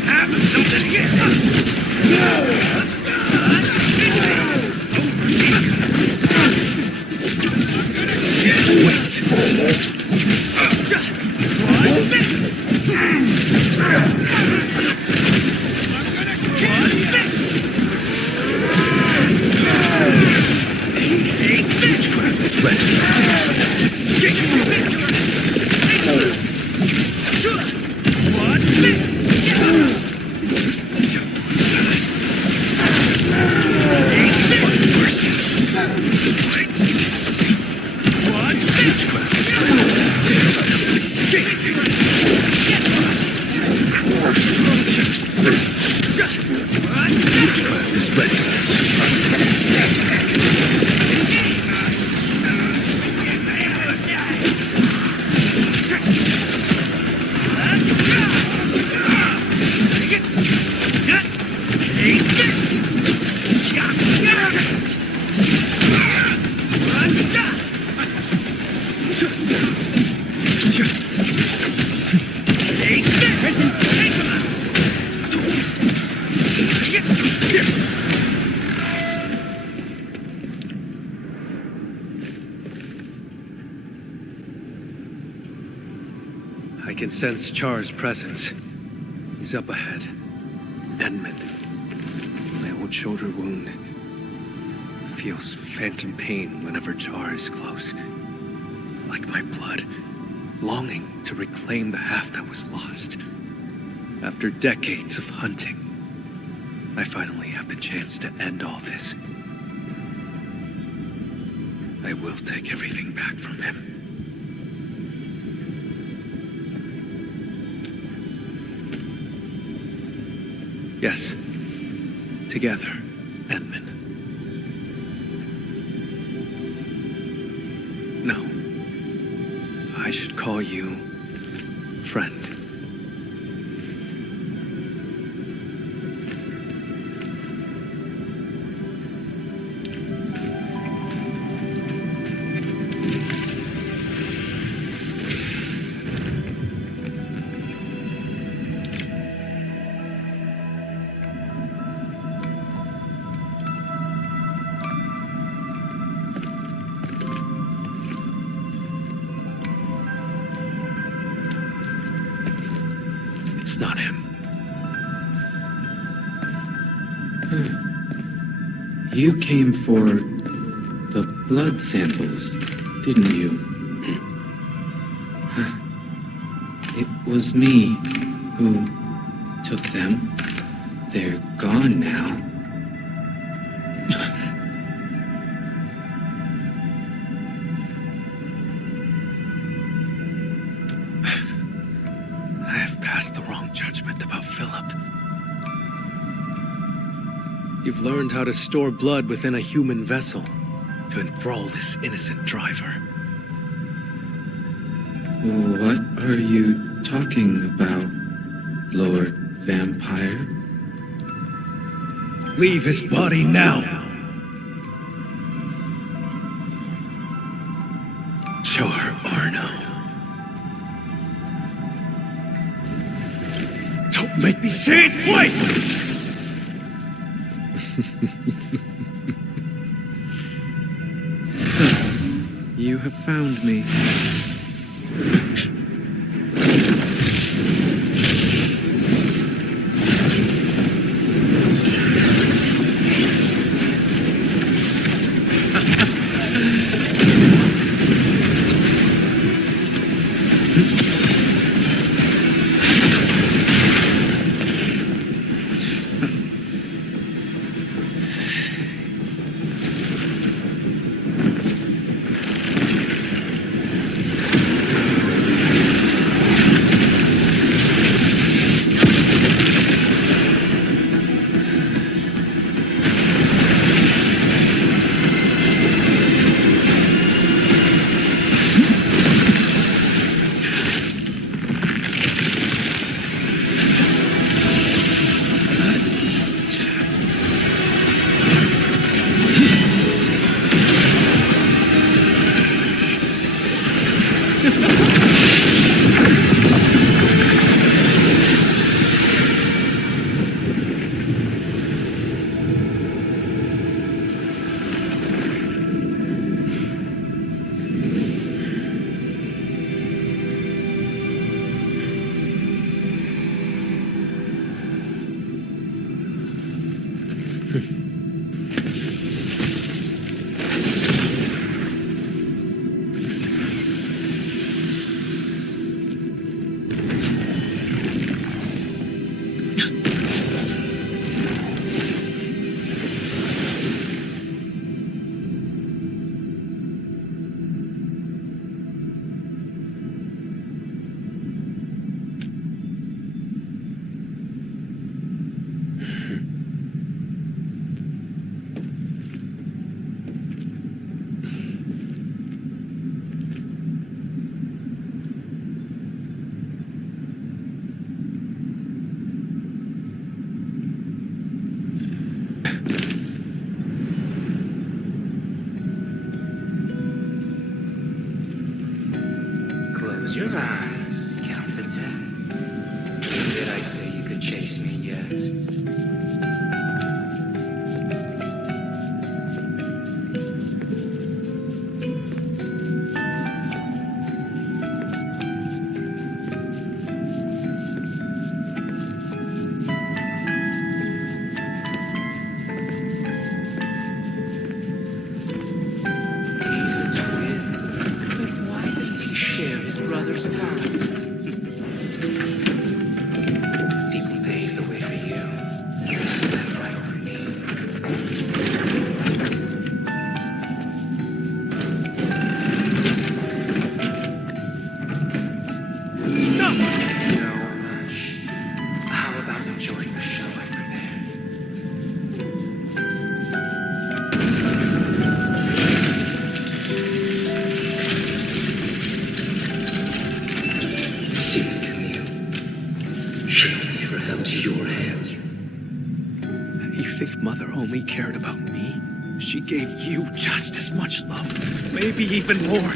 Have something here! Wait! What's this? Take this! Witchcraft is ready. Escape! What's this? Mercy. What's this? Witchcraft is ready. Escape! I can sense Char's presence. He's up ahead. Edmund. My old shoulder wound feels phantom pain whenever Char is close. Like my blood, longing to reclaim the half that was lost. After decades of hunting, I finally have the chance to end all this. I will take everything back from him. Yes. Together, Edmund. No. I should call you friend. It's not him. You came for the blood samples, didn't you? It was me who took them. They're gone now. I have passed the wrong judgment about Philip. You've learned how to store blood within a human vessel to enthrall this innocent driver. What are you talking about, Lord Vampire? Leave his body now. Char Arno. Don't make me say it twice! You have found me. Close your eyes. Count to 10. Did I say you could chase me yet? brother's talent. People paved the way for you. You stepped right over me. Stop! No rush. How about enjoying the show I prepared? See, Camille. She only ever held your hand. You think Mother only cared about me? She gave you just as much love, maybe even more.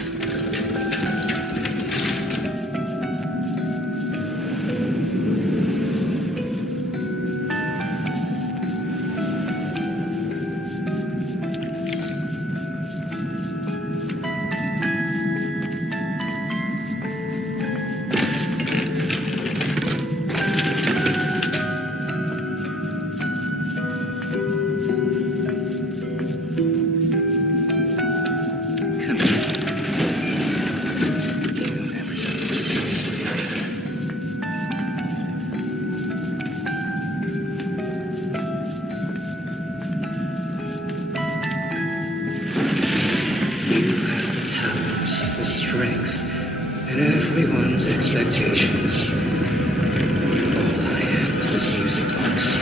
Everyone's expectations. All I had was this music box.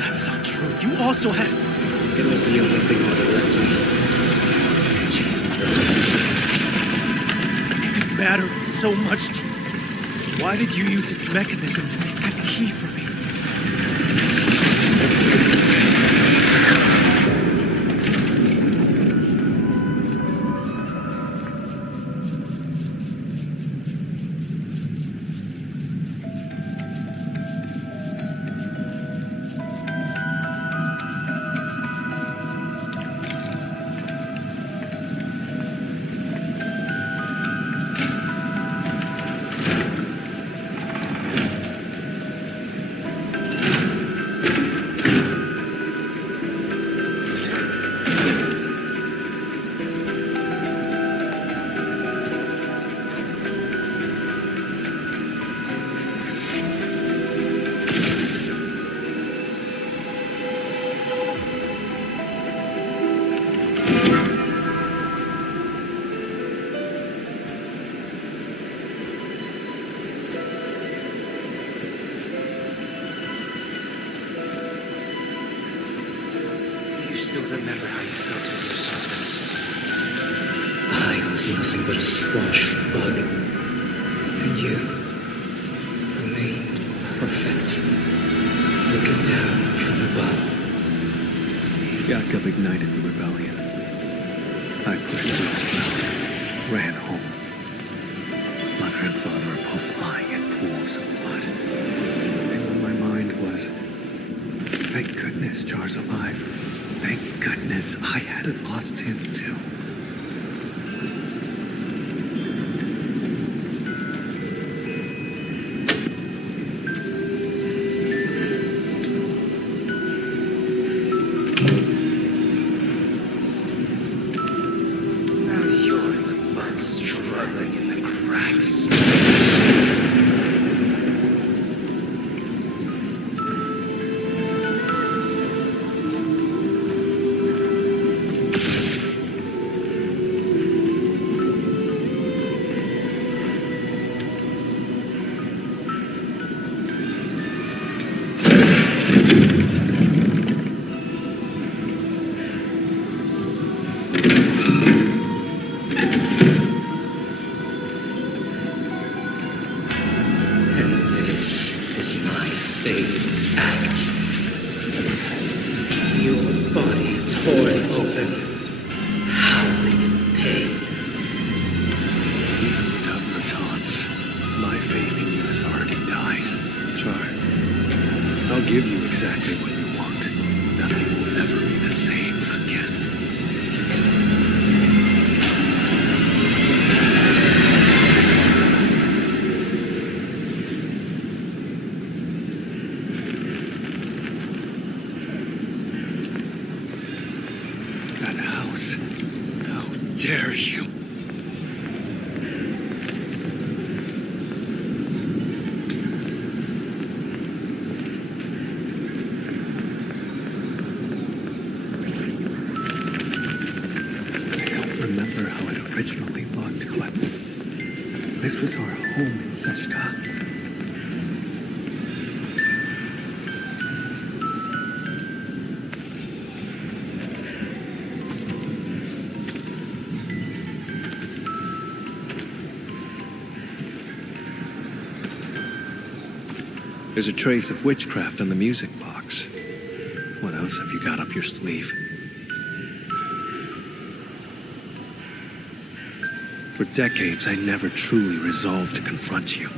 That's not true. You also had... It was the only thing Mother left me. If it mattered so much to you, why did you use its mechanism to make that key for me? Remember how you felt when you saw this? I was nothing but a squashed bug. And you remained perfect, looking down from above. Jacob ignited the rebellion. I pushed through the cloud, ran home. Mother and father are both lying in pools of blood. And on my mind was, thank goodness Char's alive. Thank goodness I hadn't lost him, too. Now you're the bug struggling in the cracks. I'll give you exactly what you want. Nothing will ever be the same again. That house. How dare you? can't remember how it originally looked, but this was our home in Seshka. There's a trace of witchcraft on the music box. What else have you got up your sleeve? For decades, I never truly resolved to confront you.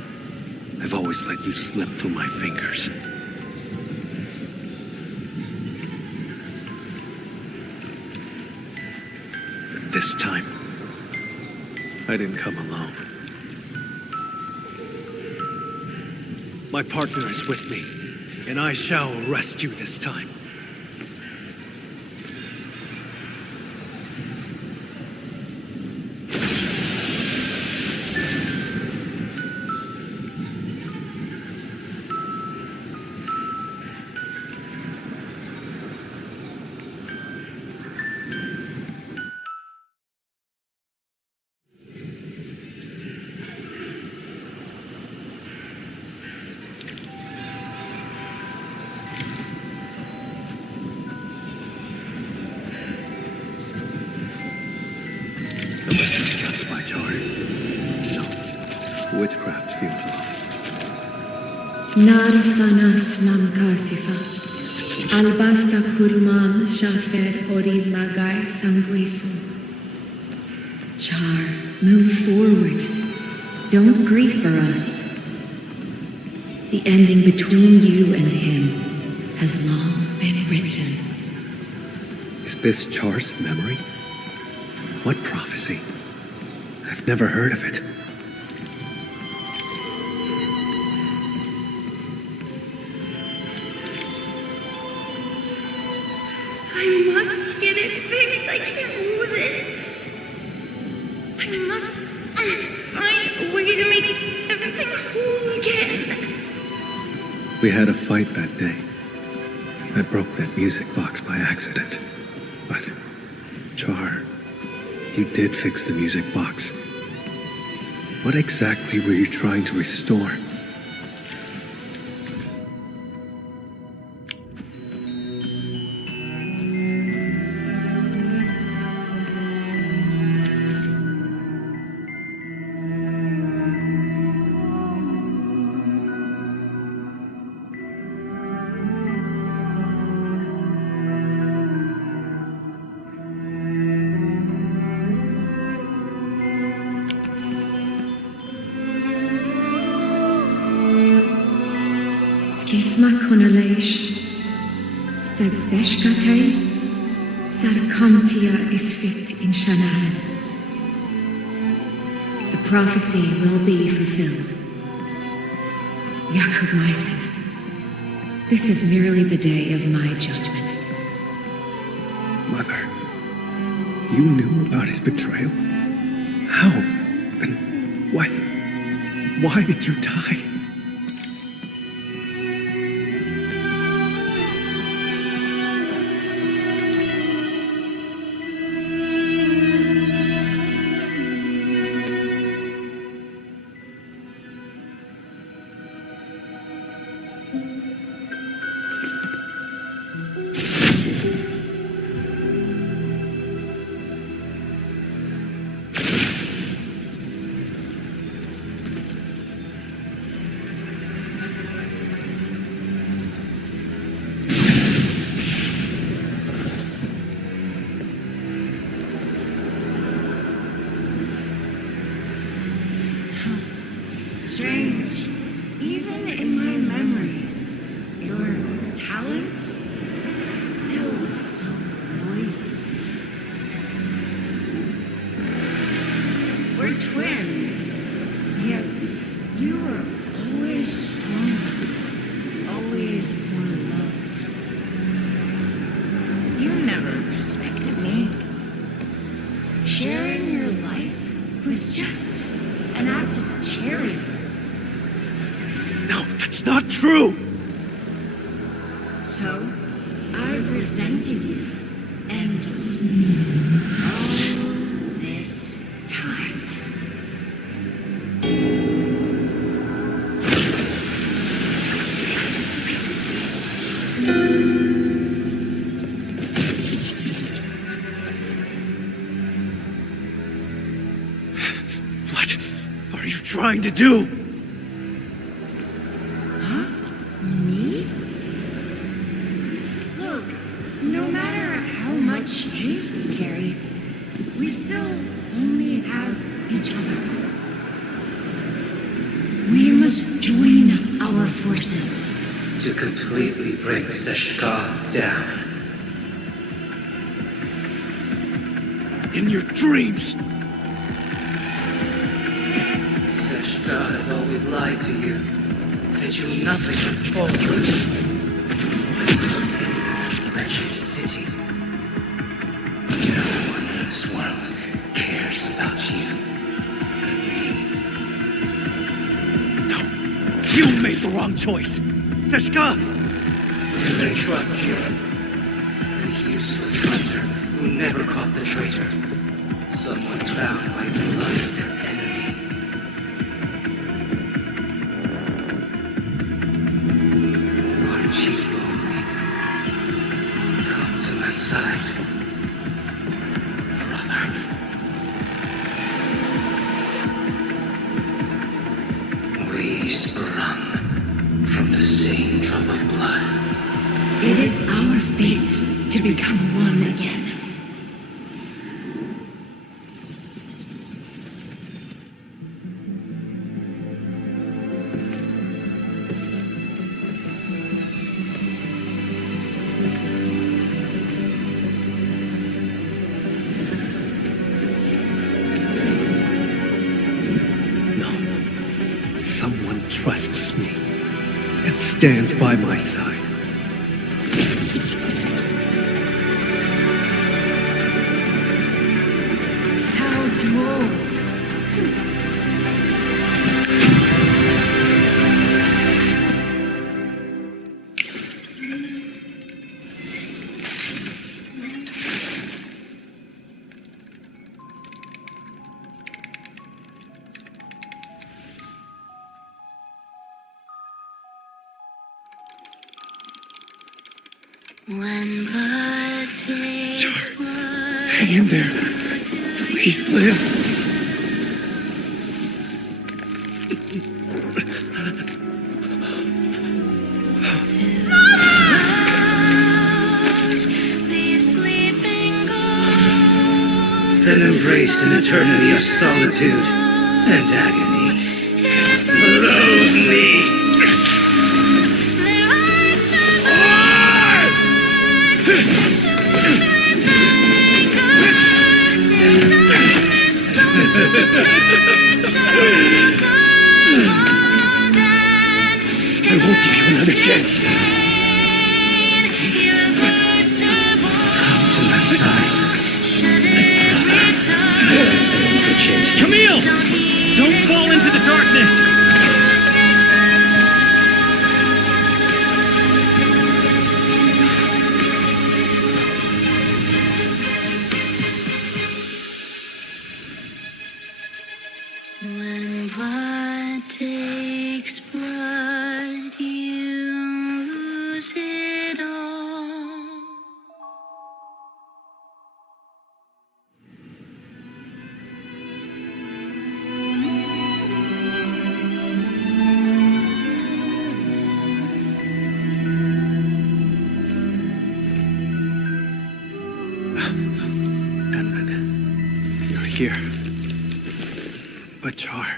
I've always let you slip through my fingers. But this time, I didn't come alone. My partner is with me, and I shall arrest you this time. Witchcraft feels off. Narfanas mamkasifa. Albasta kulmam shafer orid lagai sanguisu. Char, move forward. Don't grieve for us. The ending between you and him has long been written. Is this Char's memory? What prophecy? I've never heard of it. I must get it fixed. I can't lose it. I must find a way to make everything whole again. We had a fight that day. I broke that music box by accident. But, Char, you did fix the music box. What exactly were you trying to restore? Skisma konalesh, sed seshkatai, sarkamtia is fit in Shanaan. The prophecy will be fulfilled. Yakub Maisen, this is merely the day of my judgment. Mother, you knew about his betrayal? How? And why did you die? Strange. Even in my memories, your talent is still so noisy. We're twins, yet you were always stronger, always more loved. You never respected me. Sharing your life was just an act of charity. No, that's not true! So, I've resented you endlessly. All are you trying to do? Huh? Me? Look, no matter how much hate we carry, we still only have each other. We must join our forces to completely bring Seshka down. In your dreams! Seshka has always lied to you, fed you nothing but falsehoods. Why stay in that wretched city? No one in this world cares about you but me. No! You made the wrong choice! Seshka! They trust you. A useless hunter who never caught the traitor. Someone bound by the blood of their enemy. Aren't you lonely? Come to my side, brother. We sprung from the same drop of blood. It is our fate to become one again. Someone trusts me and stands by my side. How droll. When blood takes blood. Hang in there. Please live. Then embrace an eternity of solitude and agony. Loathe me! I won't give you another chance. Come to my side, brother. I said you could change. Camille! Don't fall into the darkness! When blood takes blood, you lose it all. Edmund, you're here. But Char...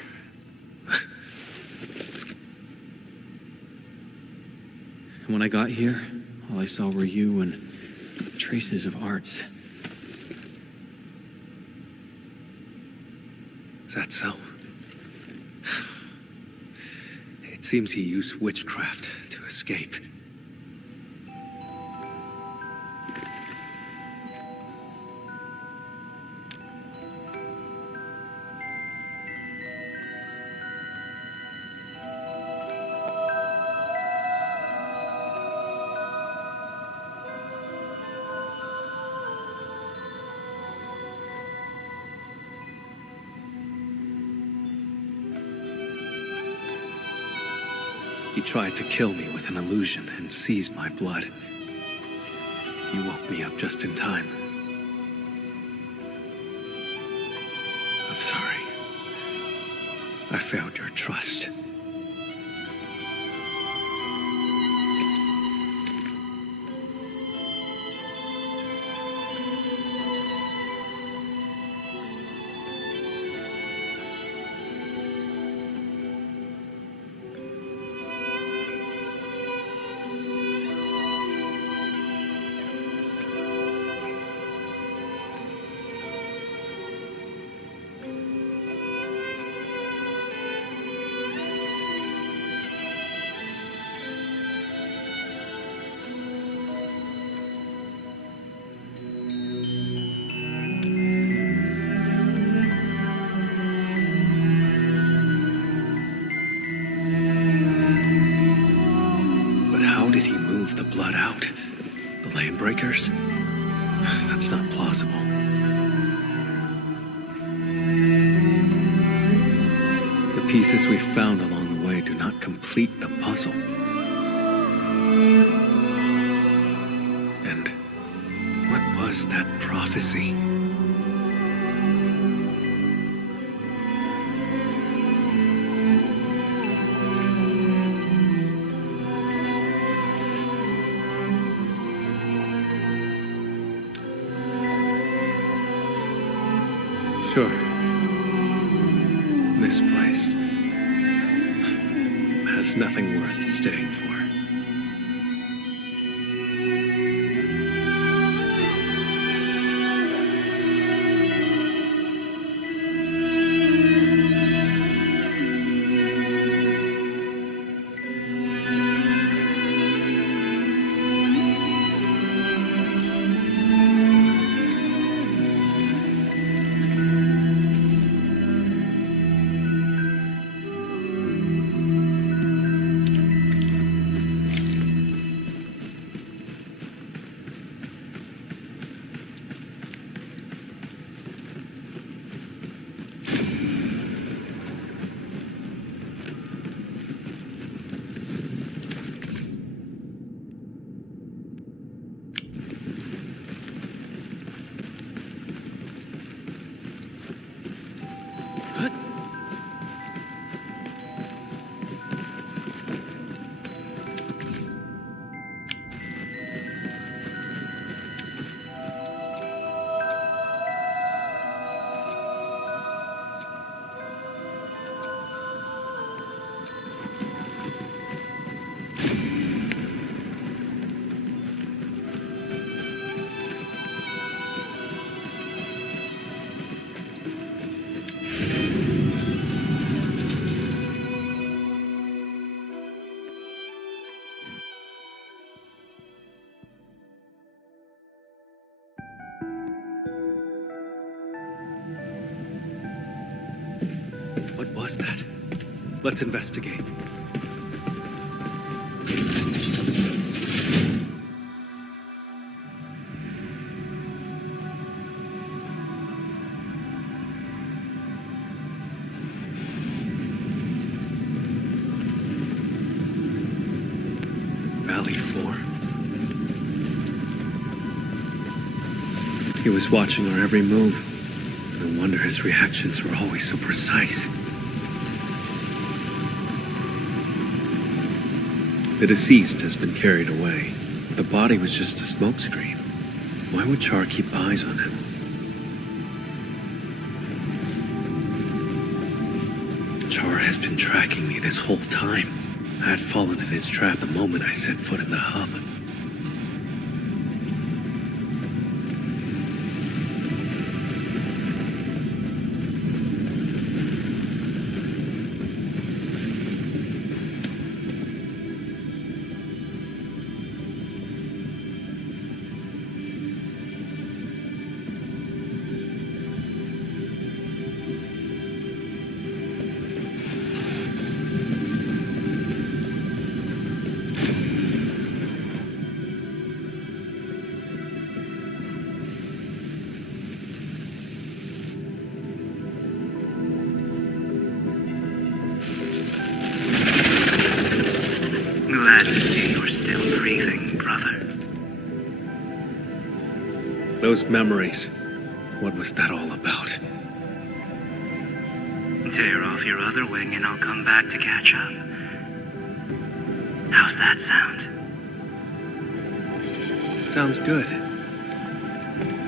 And when I got here, all I saw were you and traces of arts. Is that so? It seems he used witchcraft to escape. He tried to kill me with an illusion and seized my blood. You woke me up just in time. I'm sorry. I failed your trust. The blood out. The land breakers? That's not plausible. The pieces we found along the way do not complete the puzzle. And what was that prophecy? Sure. This place has nothing worth staying for. What was that? Let's investigate. Valley 4. He was watching our every move. No wonder his reactions were always so precise. The deceased has been carried away. If the body was just a smokescreen, why would Char keep eyes on him? Char has been tracking me this whole time. I had fallen in his trap the moment I set foot in the hub. Glad to see you're still breathing, brother. Those memories. What was that all about? Tear off your other wing and I'll come back to catch up. How's that sound? Sounds good.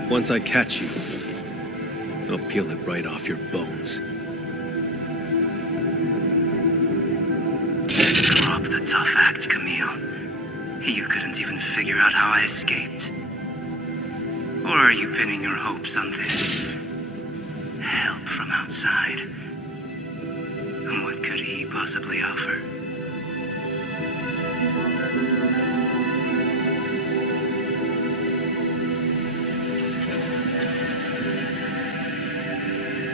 Once I catch you, I'll peel it right off your bones. Drop the tough act, Camille. You couldn't even figure out how I escaped. Or are you pinning your hopes on this? Help from outside? What could he possibly offer?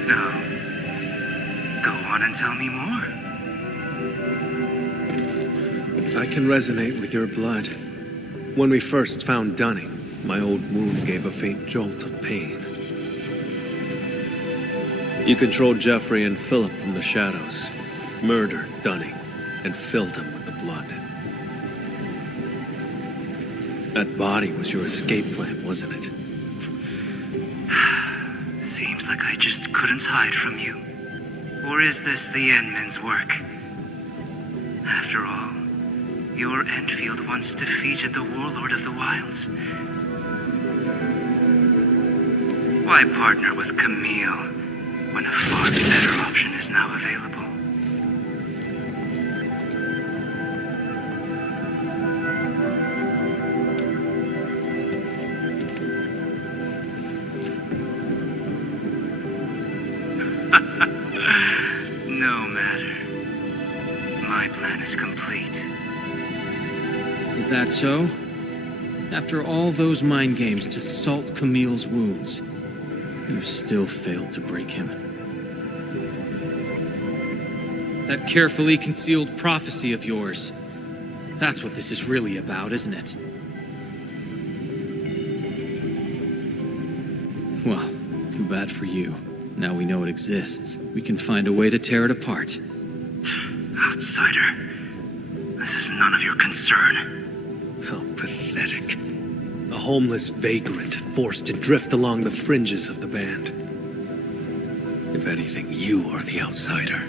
No. Go on and tell me more. I can resonate with your blood. When we first found Dunning, my old wound gave a faint jolt of pain. You controlled Jeffrey and Philip from the shadows, murdered Dunning, and filled him with the blood. That body was your escape plan, wasn't it? Seems like I just couldn't hide from you. Or is this the Endmen's work? After all, your Endfield once defeated the Warlord of the Wilds. Why partner with Camille when a far better option is now available? No matter. My plan is complete. Is that so? After all those mind games to salt Camille's wounds, you still failed to break him. That carefully concealed prophecy of yours. That's what this is really about, isn't it? Well, too bad for you. Now we know it exists. We can find a way to tear it apart. Outsider. This is none of your concern. How pathetic. A homeless vagrant forced to drift along the fringes of the band. If anything, you are the outsider.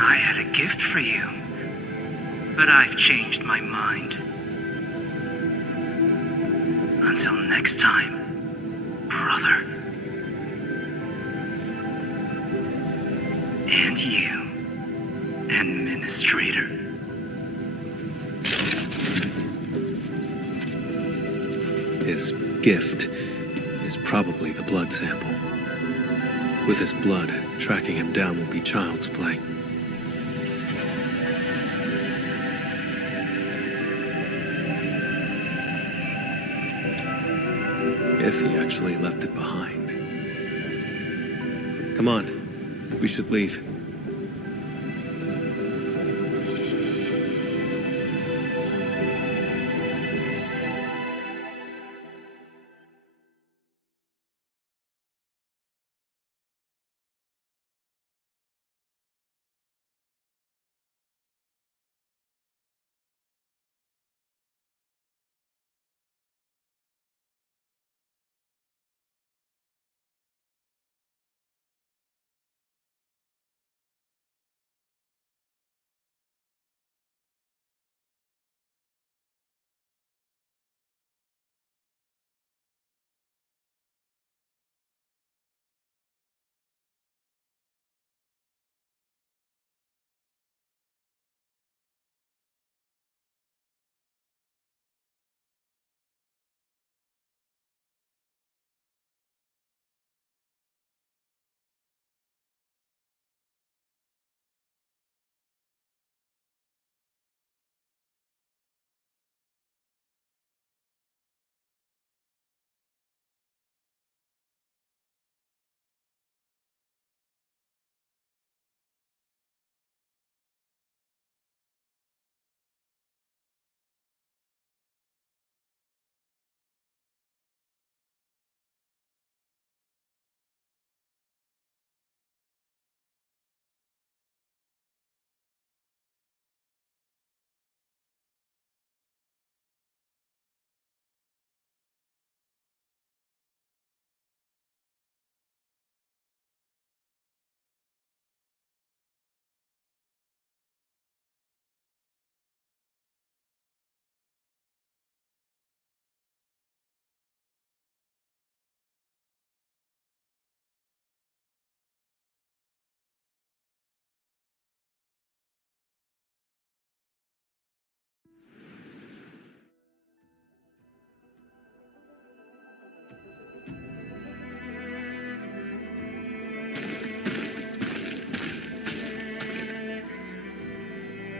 I had a gift for you, but I've changed my mind. Until next time, brother. And you, Administrator. His gift is probably the blood sample. With his blood, tracking him down will be child's play. If he actually left it behind. Come on, we should leave.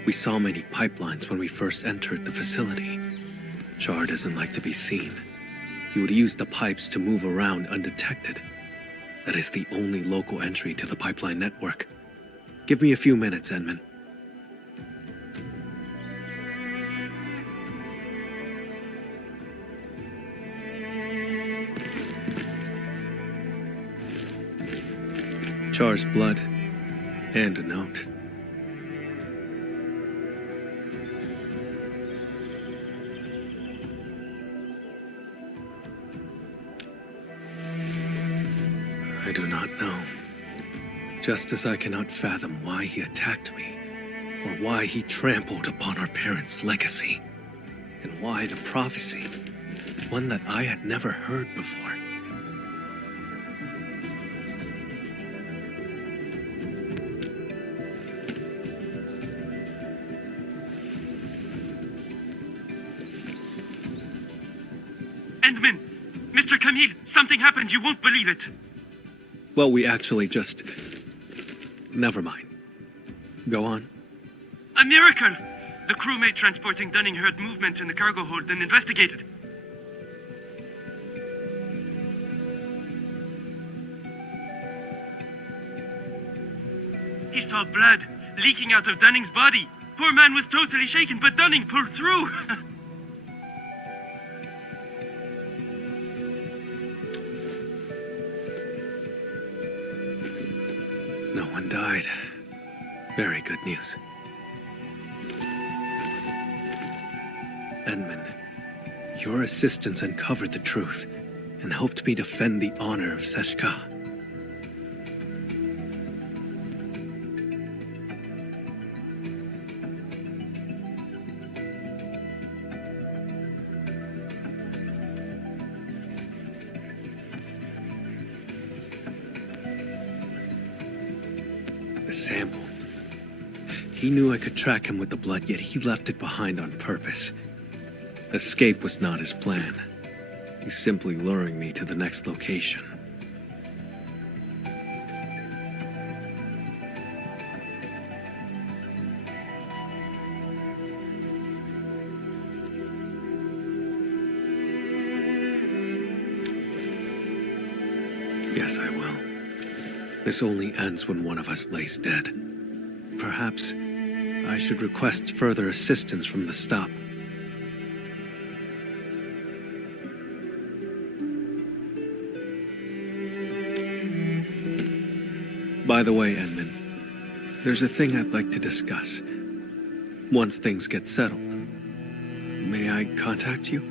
We saw many pipelines when we first entered the facility. Char doesn't like to be seen. He would use the pipes to move around undetected. That is the only local entry to the pipeline network. Give me a few minutes, Edmund. Char's blood, and a note. I do not know. Just as I cannot fathom why he attacked me, or why he trampled upon our parents' legacy, and why the prophecy, one that I had never heard before. Endman! Mr. Camille, something happened. You won't believe it. Well, we actually just... Never mind. Go on. A miracle! The crewmate transporting Dunning heard movement in the cargo hold and investigated. He saw blood leaking out of Dunning's body. Poor man was totally shaken, but Dunning pulled through. No one died. Very good news. Edmund, your assistance uncovered the truth and helped me defend the honor of Seshka. The sample. He knew I could track him with the blood, yet he left it behind on purpose. Escape was not his plan. He's simply luring me to the next location. Yes, I will. This only ends when one of us lays dead. Perhaps I should request further assistance from the stop. By the way, Edmund, there's a thing I'd like to discuss. Once things get settled, may I contact you?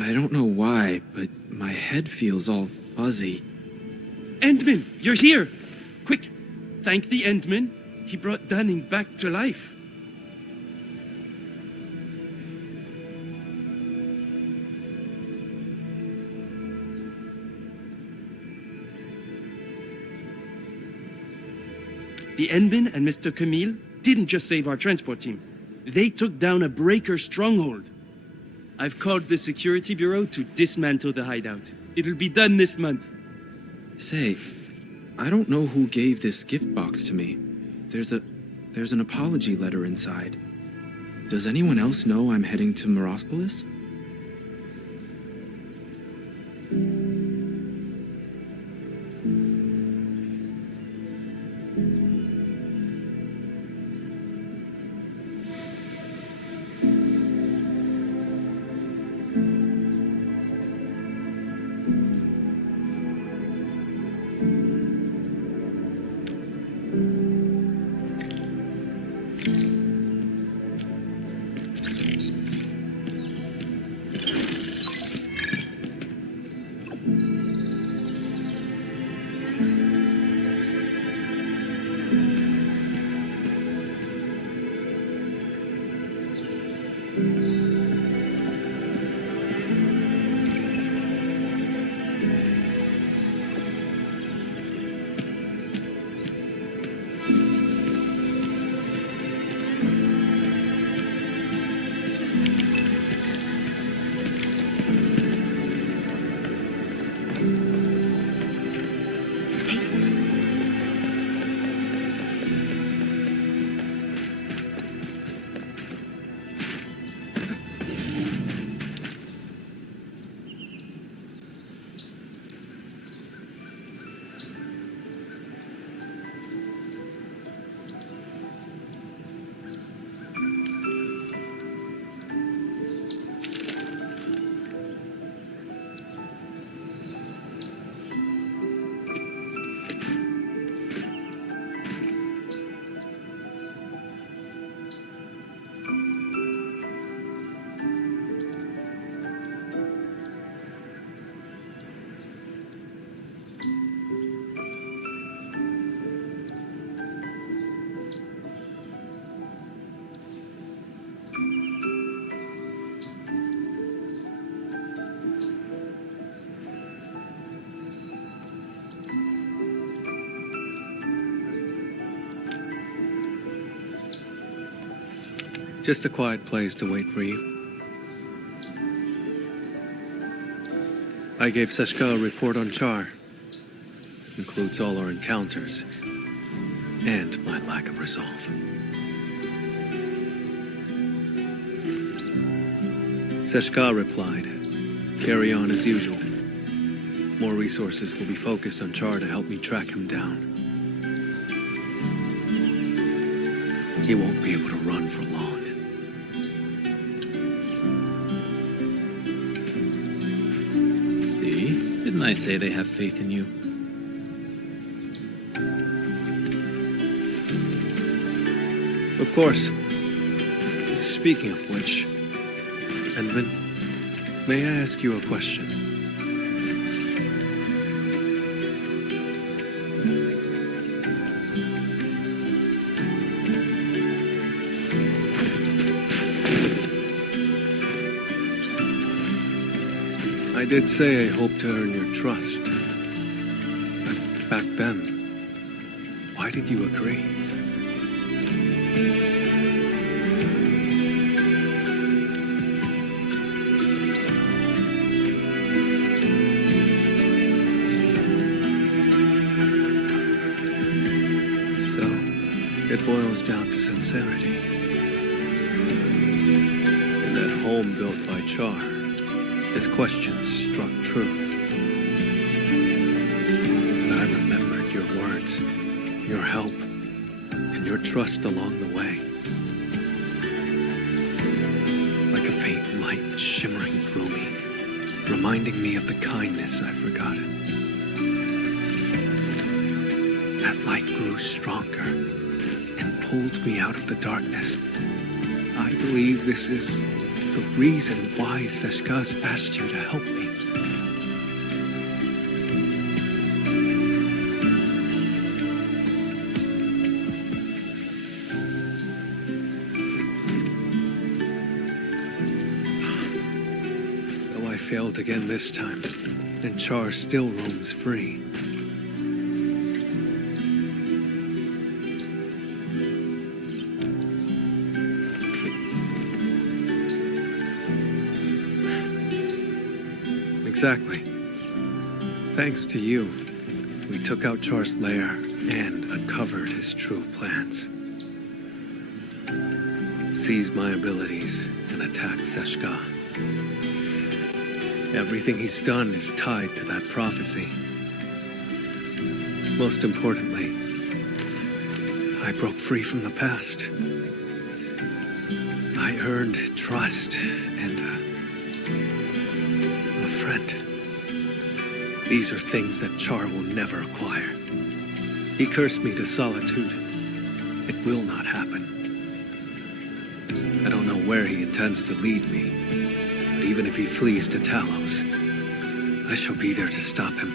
I don't know why, but my head feels all fuzzy. Endman, you're here! Quick, thank the Endman. He brought Dunning back to life. The Endman and Mr. Camille didn't just save our transport team. They took down a breaker stronghold. I've called the security bureau to dismantle the hideout. It'll be done this month. Say, I don't know who gave this gift box to me. There's an apology letter inside. Does anyone else know I'm heading to Morospolis? Just a quiet place to wait for you. I gave Seshka a report on Char. Includes all our encounters and my lack of resolve. Seshka replied, "Carry on as usual. More resources will be focused on Char to help me track him down. He won't be able to run for long." See? Didn't I say they have faith in you? Of course. Speaking of which, Envin, may I ask you a question? I did say I hoped to earn your trust. But back then, why did you agree? So, it boils down to sincerity. In that home built by Char, his questions struck true. But I remembered your words, your help, and your trust along the way. Like a faint light shimmering through me, reminding me of the kindness I've forgotten. That light grew stronger and pulled me out of the darkness. I believe this is the reason why Seshka's asked you to help me. Though I failed again this time, and Char still roams free. Exactly. Thanks to you, we took out Char's lair and uncovered his true plans. Seized my abilities and attacked Seshka. Everything he's done is tied to that prophecy. Most importantly, I broke free from the past. I earned trust and a friend. These are things that Char will never acquire. He cursed me to solitude. It will not happen. I don't know where he intends to lead me, but even if he flees to Talos, I shall be there to stop him.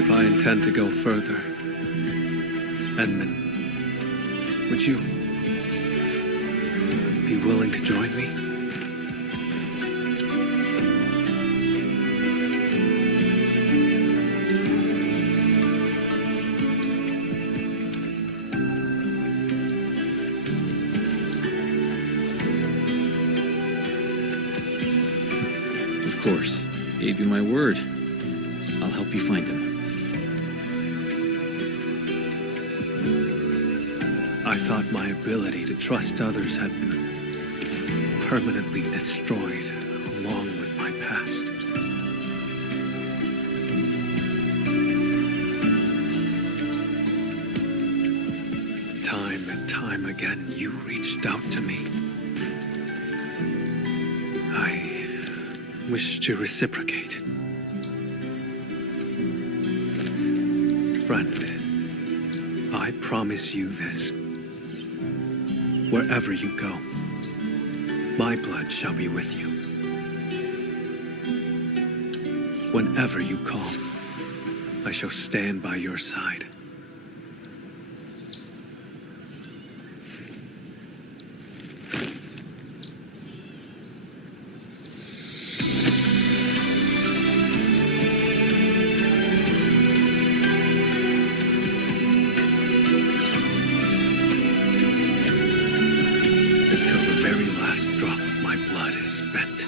If I intend to go further, Edmund, would you be willing to join me? Of course. Gave you my word. I'll help you find him. I thought my ability to trust others had been permanently destroyed along with my past. Time and time again, you reached out to me. I wish to reciprocate. Friend, I promise you this. Wherever you go, my blood shall be with you. Whenever you call, I shall stand by your side. spent.